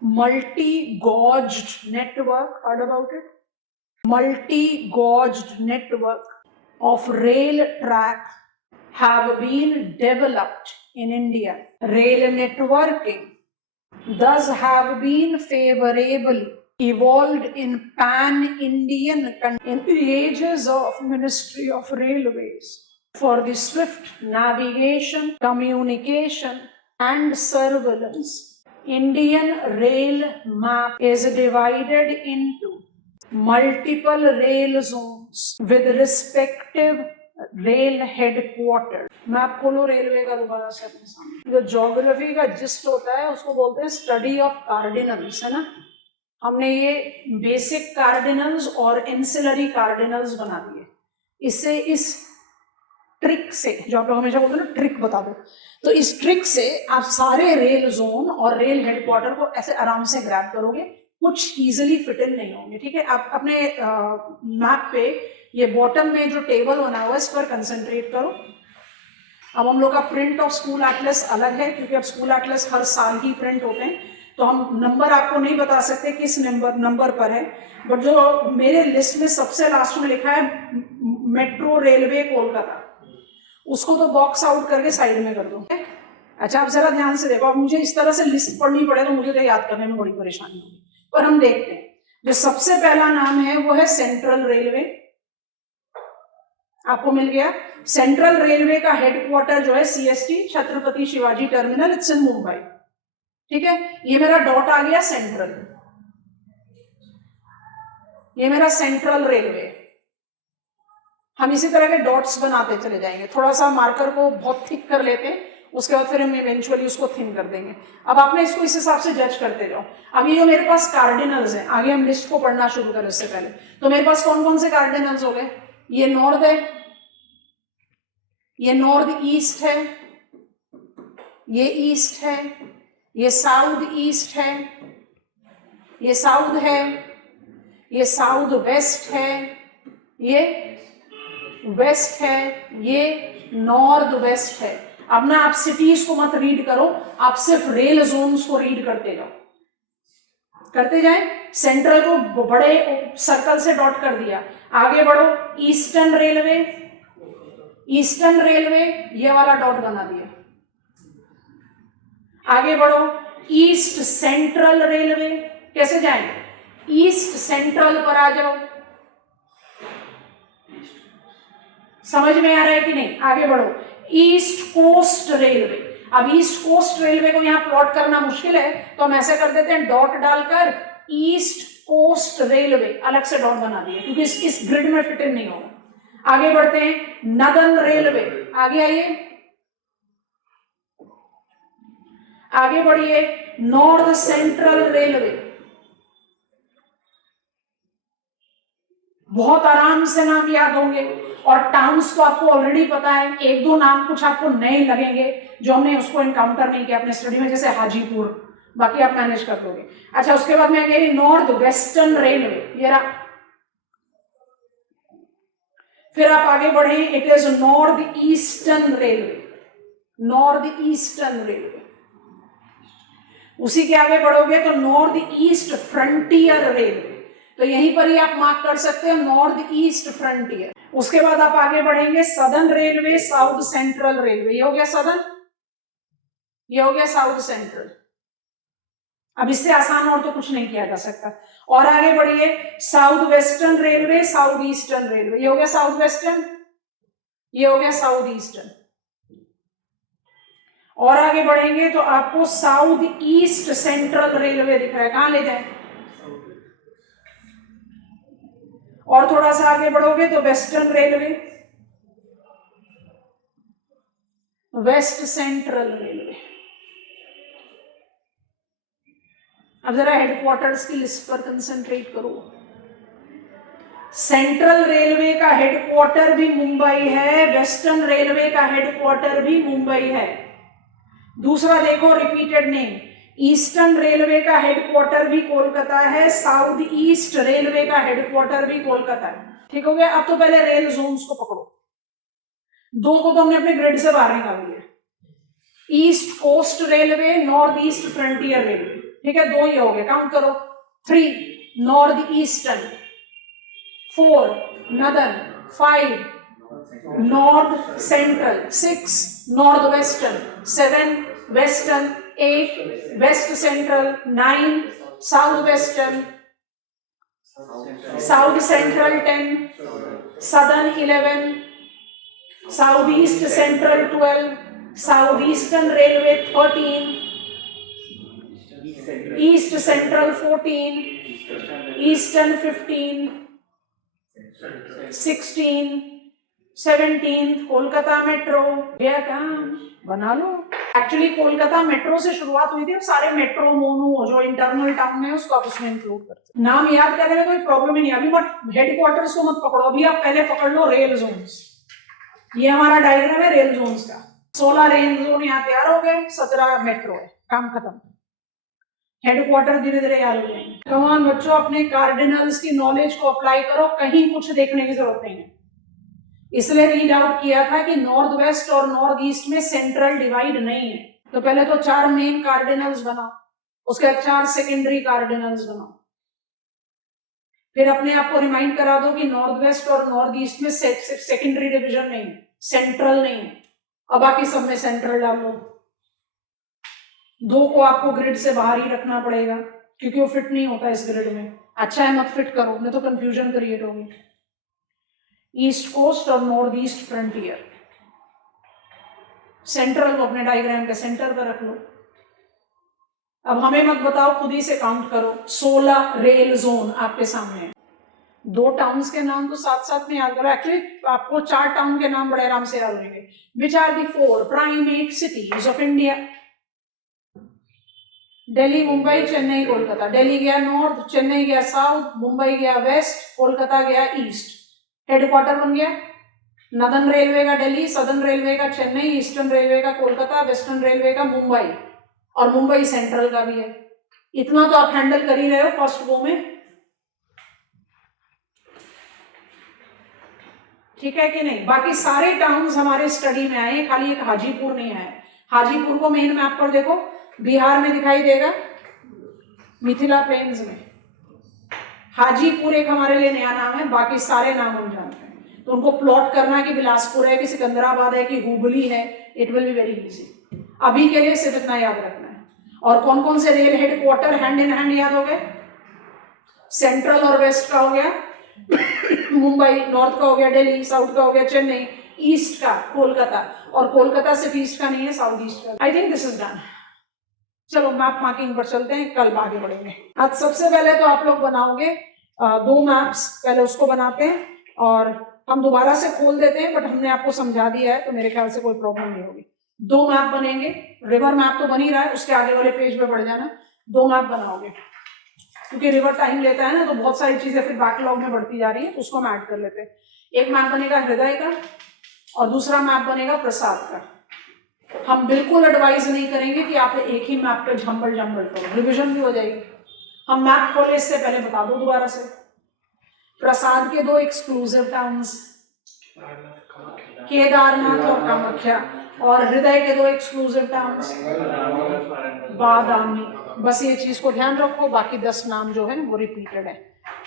multi-gauged network, heard about it? Multi-gauged network of rail track have been developed in India. Rail networking thus have been favorably evolved in pan-Indian in the ages of Ministry of Railways. For the swift navigation, communication and surveillance, Indian rail map is divided into multiple rail zones with respective rail headquarter. Map खोलो railway का दोबारा से अपने सामने। जो geography का gist होता है उसको बोलते हैं स्टडी ऑफ कार्डिनल्स, है ना। हमने ये बेसिक कार्डिनल्स और एंसिलरी कार्डिनल्स बना दिए। इससे इस ट्रिक से, जो आप लोग हमेशा बोलते हैं ना ट्रिक बता दो, तो इस ट्रिक से आप सारे रेल जोन और रेल हेडक्वार्टर को ऐसे आराम से ग्रैब करोगे, कुछ इजीली फिट इन नहीं होंगे। ठीक है, आप अपने मैप पे ये बॉटम में जो टेबल बना हुआ है इस पर कंसंट्रेट करो। अब हम लोग का प्रिंट ऑफ स्कूल एटलस अलग है, क्योंकि अब स्कूल एटलस हर साल ही प्रिंट होते हैं, तो हम नंबर आपको नहीं बता सकते किस नंबर पर है, बट जो मेरे लिस्ट में सबसे लास्ट में लिखा है मेट्रो रेलवे कोलकाता, उसको तो बॉक्स आउट करके साइड में कर दो। अच्छा, आप जरा ध्यान से देखो, अब मुझे इस तरह से लिस्ट पढ़नी पड़े तो मुझे तो याद करने में बड़ी परेशानी होगी, पर हम देखते हैं। जो सबसे पहला नाम है वो है सेंट्रल रेलवे, आपको मिल गया। सेंट्रल रेलवे का हेडक्वार्टर जो है CST, Chhatrapati Shivaji terminal, it's in Mumbai. ठीक है, ये मेरा डॉट आ गया सेंट्रल, ये मेरा सेंट्रल रेलवे। हम इसी तरह के डॉट्स बनाते चले जाएंगे, थोड़ा सा मार्कर को बहुत थिक कर लेते हैं, उसके बाद फिर हम इवेंचुअली उसको थिन कर देंगे। अब आपने इसको इस हिसाब से जज करते जाओ। अब ये जो मेरे पास कार्डिनल्स हैं, आगे हम लिस्ट को पढ़ना शुरू करें उससे पहले, तो मेरे पास कौन कौन से कार्डिनल्स हो गए? ये नॉर्थ है, ये नॉर्थ ईस्ट है, ये ईस्ट है, ये साउथ ईस्ट है, ये साउथ है, ये साउथ वेस्ट है, ये वेस्ट है, ये नॉर्थ वेस्ट है। अब ना आप सिटीज को मत रीड करो, आप सिर्फ रेल जोन्स को रीड करते जाओ, करते जाए। सेंट्रल को बड़े सर्कल से डॉट कर दिया, आगे बढ़ो। ईस्टर्न रेलवे, ईस्टर्न रेलवे ये वाला डॉट बना दिया, आगे बढ़ो। ईस्ट सेंट्रल रेलवे, कैसे जाएंगे? ईस्ट सेंट्रल पर आ जाओ, समझ में आ रहा है कि नहीं? आगे बढ़ो। ईस्ट कोस्ट रेलवे, अब ईस्ट कोस्ट रेलवे को यहाँ प्लॉट करना मुश्किल है, तो हम ऐसे कर देते हैं, डॉट डालकर ईस्ट कोस्ट रेलवे अलग से डॉट बना दिए, क्योंकि इस ग्रिड में फिट इन नहीं होगा। आगे बढ़ते हैं, नदर्न रेलवे, आगे आइए, आगे बढ़िए, नॉर्थ सेंट्रल रेलवे, बहुत आराम से नाम याद होंगे, और टाउन्स तो आपको ऑलरेडी पता है, एक दो नाम कुछ आपको नए लगेंगे जो हमने उसको इनकाउंटर नहीं किया अपने स्टडी में, जैसे हाजीपुर, बाकी आप मैनेज कर लोगे। अच्छा, उसके बाद मैं कह रही नॉर्थ वेस्टर्न रेलवे, ये रहा। फिर आप आगे बढ़े, it is north eastern railway, north eastern railway. उसी के आगे बढ़ोगे तो नॉर्थ ईस्ट फ्रंटियर रेलवे, तो यहीं पर ही आप मार्क कर सकते हैं नॉर्थ ईस्ट फ्रंटियर। उसके बाद आप आगे बढ़ेंगे, southern railway, south central railway, ये हो गया सदर्न, ये हो गया साउथ सेंट्रल। अब इससे आसान और तो कुछ नहीं किया जा सकता। और आगे बढ़िए, south western railway, south eastern railway, ये हो गया साउथ वेस्टर्न, ये हो गया साउथ ईस्टर्न। और आगे बढ़ेंगे तो आपको साउथ ईस्ट सेंट्रल रेलवे दिख रहा है, कहां ले जाए। और थोड़ा सा आगे बढ़ोगे तो western railway, west central railway. अब जरा हेडक्वार्टर्स की लिस्ट पर कंसंट्रेट करो। सेंट्रल रेलवे का हेडक्वार्टर भी मुंबई है, वेस्टर्न रेलवे का हेडक्वार्टर भी मुंबई है। दूसरा देखो, रिपीटेड नेम, ईस्टर्न रेलवे का हेडक्वार्टर भी कोलकाता है, साउथ ईस्ट रेलवे का हेडक्वार्टर भी कोलकाता है। ठीक हो गया। अब तो पहले रेल जोन्स को पकड़ो, दो को तो हमने अपने ग्रिड से बाहर निकाल दिया, east coast railway, north east frontier railway. ठीक है, दो ही हो गए, काउंट करो, 3 north eastern, 4 northern, 5 north central, 6 north western, 7 western, 8 west central, 9 south western, south central 10, southern 11, south east central 12, south eastern railway 13, east central 14, eastern 15, 16, 17 Kolkata metro. गया काम बना लो। एक्चुअली कोलकाता मेट्रो से शुरुआत हुई थी, अब सारे मेट्रो मोनो जो इंटरनल टाउन है उसको आप उसमें इंक्लूड करते हैं। नाम याद करने में कोई प्रॉब्लम ही नहीं। अभी बट हेडक्वार्टर्स को मत पकड़ो, अभी आप पहले पकड़ लो रेल जोन्स। ये हमारा डायग्राम है रेल जोन्स का। 16 रेल जोन यहाँ तैयार हो गए, 17 मेट्रो है, काम खत्म। हेडक्वार्टर धीरे धीरे याद हो जाएंगे। कमान बच्चों, अपने कार्डिनल्स की नॉलेज को अप्लाई करो, कहीं कुछ देखने की जरूरत नहीं है। इसलिए रीड आउट किया था कि नॉर्थ वेस्ट और नॉर्थ ईस्ट में सेंट्रल डिवाइड नहीं है। तो पहले तो 4 मेन कार्डिनल्स बनाओ, उसके बाद 4 सेकेंडरी कार्डिनल्स बनाओ, फिर अपने आप को रिमाइंड करा दो कि नॉर्थ वेस्ट और नॉर्थ ईस्ट में सेकेंडरी डिवीजन नहीं है, सेंट्रल नहीं है, और बाकी सब में सेंट्रल डाल लो। 2 को आपको ग्रिड से बाहर ही रखना पड़ेगा क्योंकि वो फिट नहीं होता इस ग्रिड में। अच्छा है मत फिट करो, नहीं तो कंफ्यूजन क्रिएट होगी। ईस्ट कोस्ट और नॉर्थ ईस्ट फ्रंटियर, सेंट्रल को अपने डायग्राम के सेंटर पर रख लो। अब हमें मत बताओ, खुद ही से काउंट करो। 16 रेल जोन आपके सामने है। 2 टाउन्स के नाम तो साथ साथ में याद करो। एक्चुअली आपको 4 टाउन के नाम बड़े आराम से याद होंगे। Which are the 4 primate cities of India? Delhi, Mumbai, Chennai, Kolkata. Delhi गया नॉर्थ, चेन्नई गया साउथ, मुंबई गया वेस्ट, कोलकाता गया ईस्ट। हेडक्वार्टर बन गया नदर्न रेलवे का दिल्ली, सदर्न रेलवे का चेन्नई, ईस्टर्न रेलवे का कोलकाता, वेस्टर्न रेलवे का मुंबई, और मुंबई सेंट्रल का भी है। इतना तो आप हैंडल कर ही रहे हो फर्स्ट गो में, ठीक है कि नहीं? बाकी सारे टाउन्स हमारे स्टडी में आए, खाली एक हाजीपुर नहीं आया। हाजीपुर को मेन मैप पर देखो, बिहार में दिखाई देगा, मिथिला प्लेन्स में। हाजीपुर एक हमारे लिए नया नाम है, बाकी सारे नाम हम जानते हैं। तो उनको प्लॉट करना कि बिलासपुर है कि सिकंदराबाद है कि हुबली है, it will be very easy. अभी के लिए सिर्फ इतना याद रखना है। और कौन कौन से rail headquarter hand in hand याद हो गए? सेंट्रल और वेस्ट का हो गया मुंबई, नॉर्थ का हो गया दिल्ली, साउथ का हो गया चेन्नई, ईस्ट का कोलकाता, और कोलकाता सिर्फ ईस्ट का नहीं है, साउथ ईस्ट का। I think this is done. चलो मैप मार्किंग पर चलते हैं, कल आगे बढ़ेंगे। आज सबसे पहले तो आप लोग बनाओगे 2 मैप्स, पहले उसको बनाते हैं और हम दोबारा से खोल देते हैं, बट हमने आपको समझा दिया है तो मेरे ख्याल से कोई प्रॉब्लम नहीं होगी। 2 मैप बनेंगे, रिवर मैप तो बन ही रहा है, उसके आगे वाले पेज पे बढ़ जाना। 2 मैप बनाओगे, क्योंकि रिवर टाइम लेता है ना, तो बहुत सारी चीजें फिर बैकलॉग में बढ़ती जा रही है, तो उसको हम ऐड कर लेते हैं। एक मैप बनेगा हृदय का और दूसरा मैप बनेगा प्रसाद का। हम बिल्कुल एडवाइज नहीं करेंगे कि आप एक ही मैप पे झंबल झंबल करो, रिविजन भी हो जाएगी। हम मैप खोले इससे पहले बता दो दोबारा से, प्रसाद के 2 एक्सक्लूसिव टाउन्स, केदारनाथ और कामाख्या, और हृदय के 2 एक्सक्लूसिव टाउन्स, बादामी। बस ये चीज को ध्यान रखो, बाकी 10 नाम जो है वो रिपीटेड है।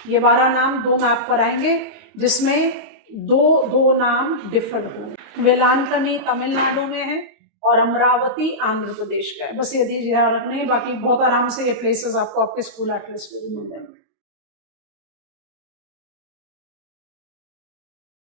ये 12 नाम 2 मैप पर आएंगे, जिसमें दो नाम डिफरेंट होंगे। वेलांकनी तमिलनाडु में है और अमरावती आंध्र प्रदेश का है। बस ये ध्यान रखना है, बाकी बहुत आराम से ये प्लेसेस आपको आपके स्कूल एटलस पे भी मिल जाएंगे।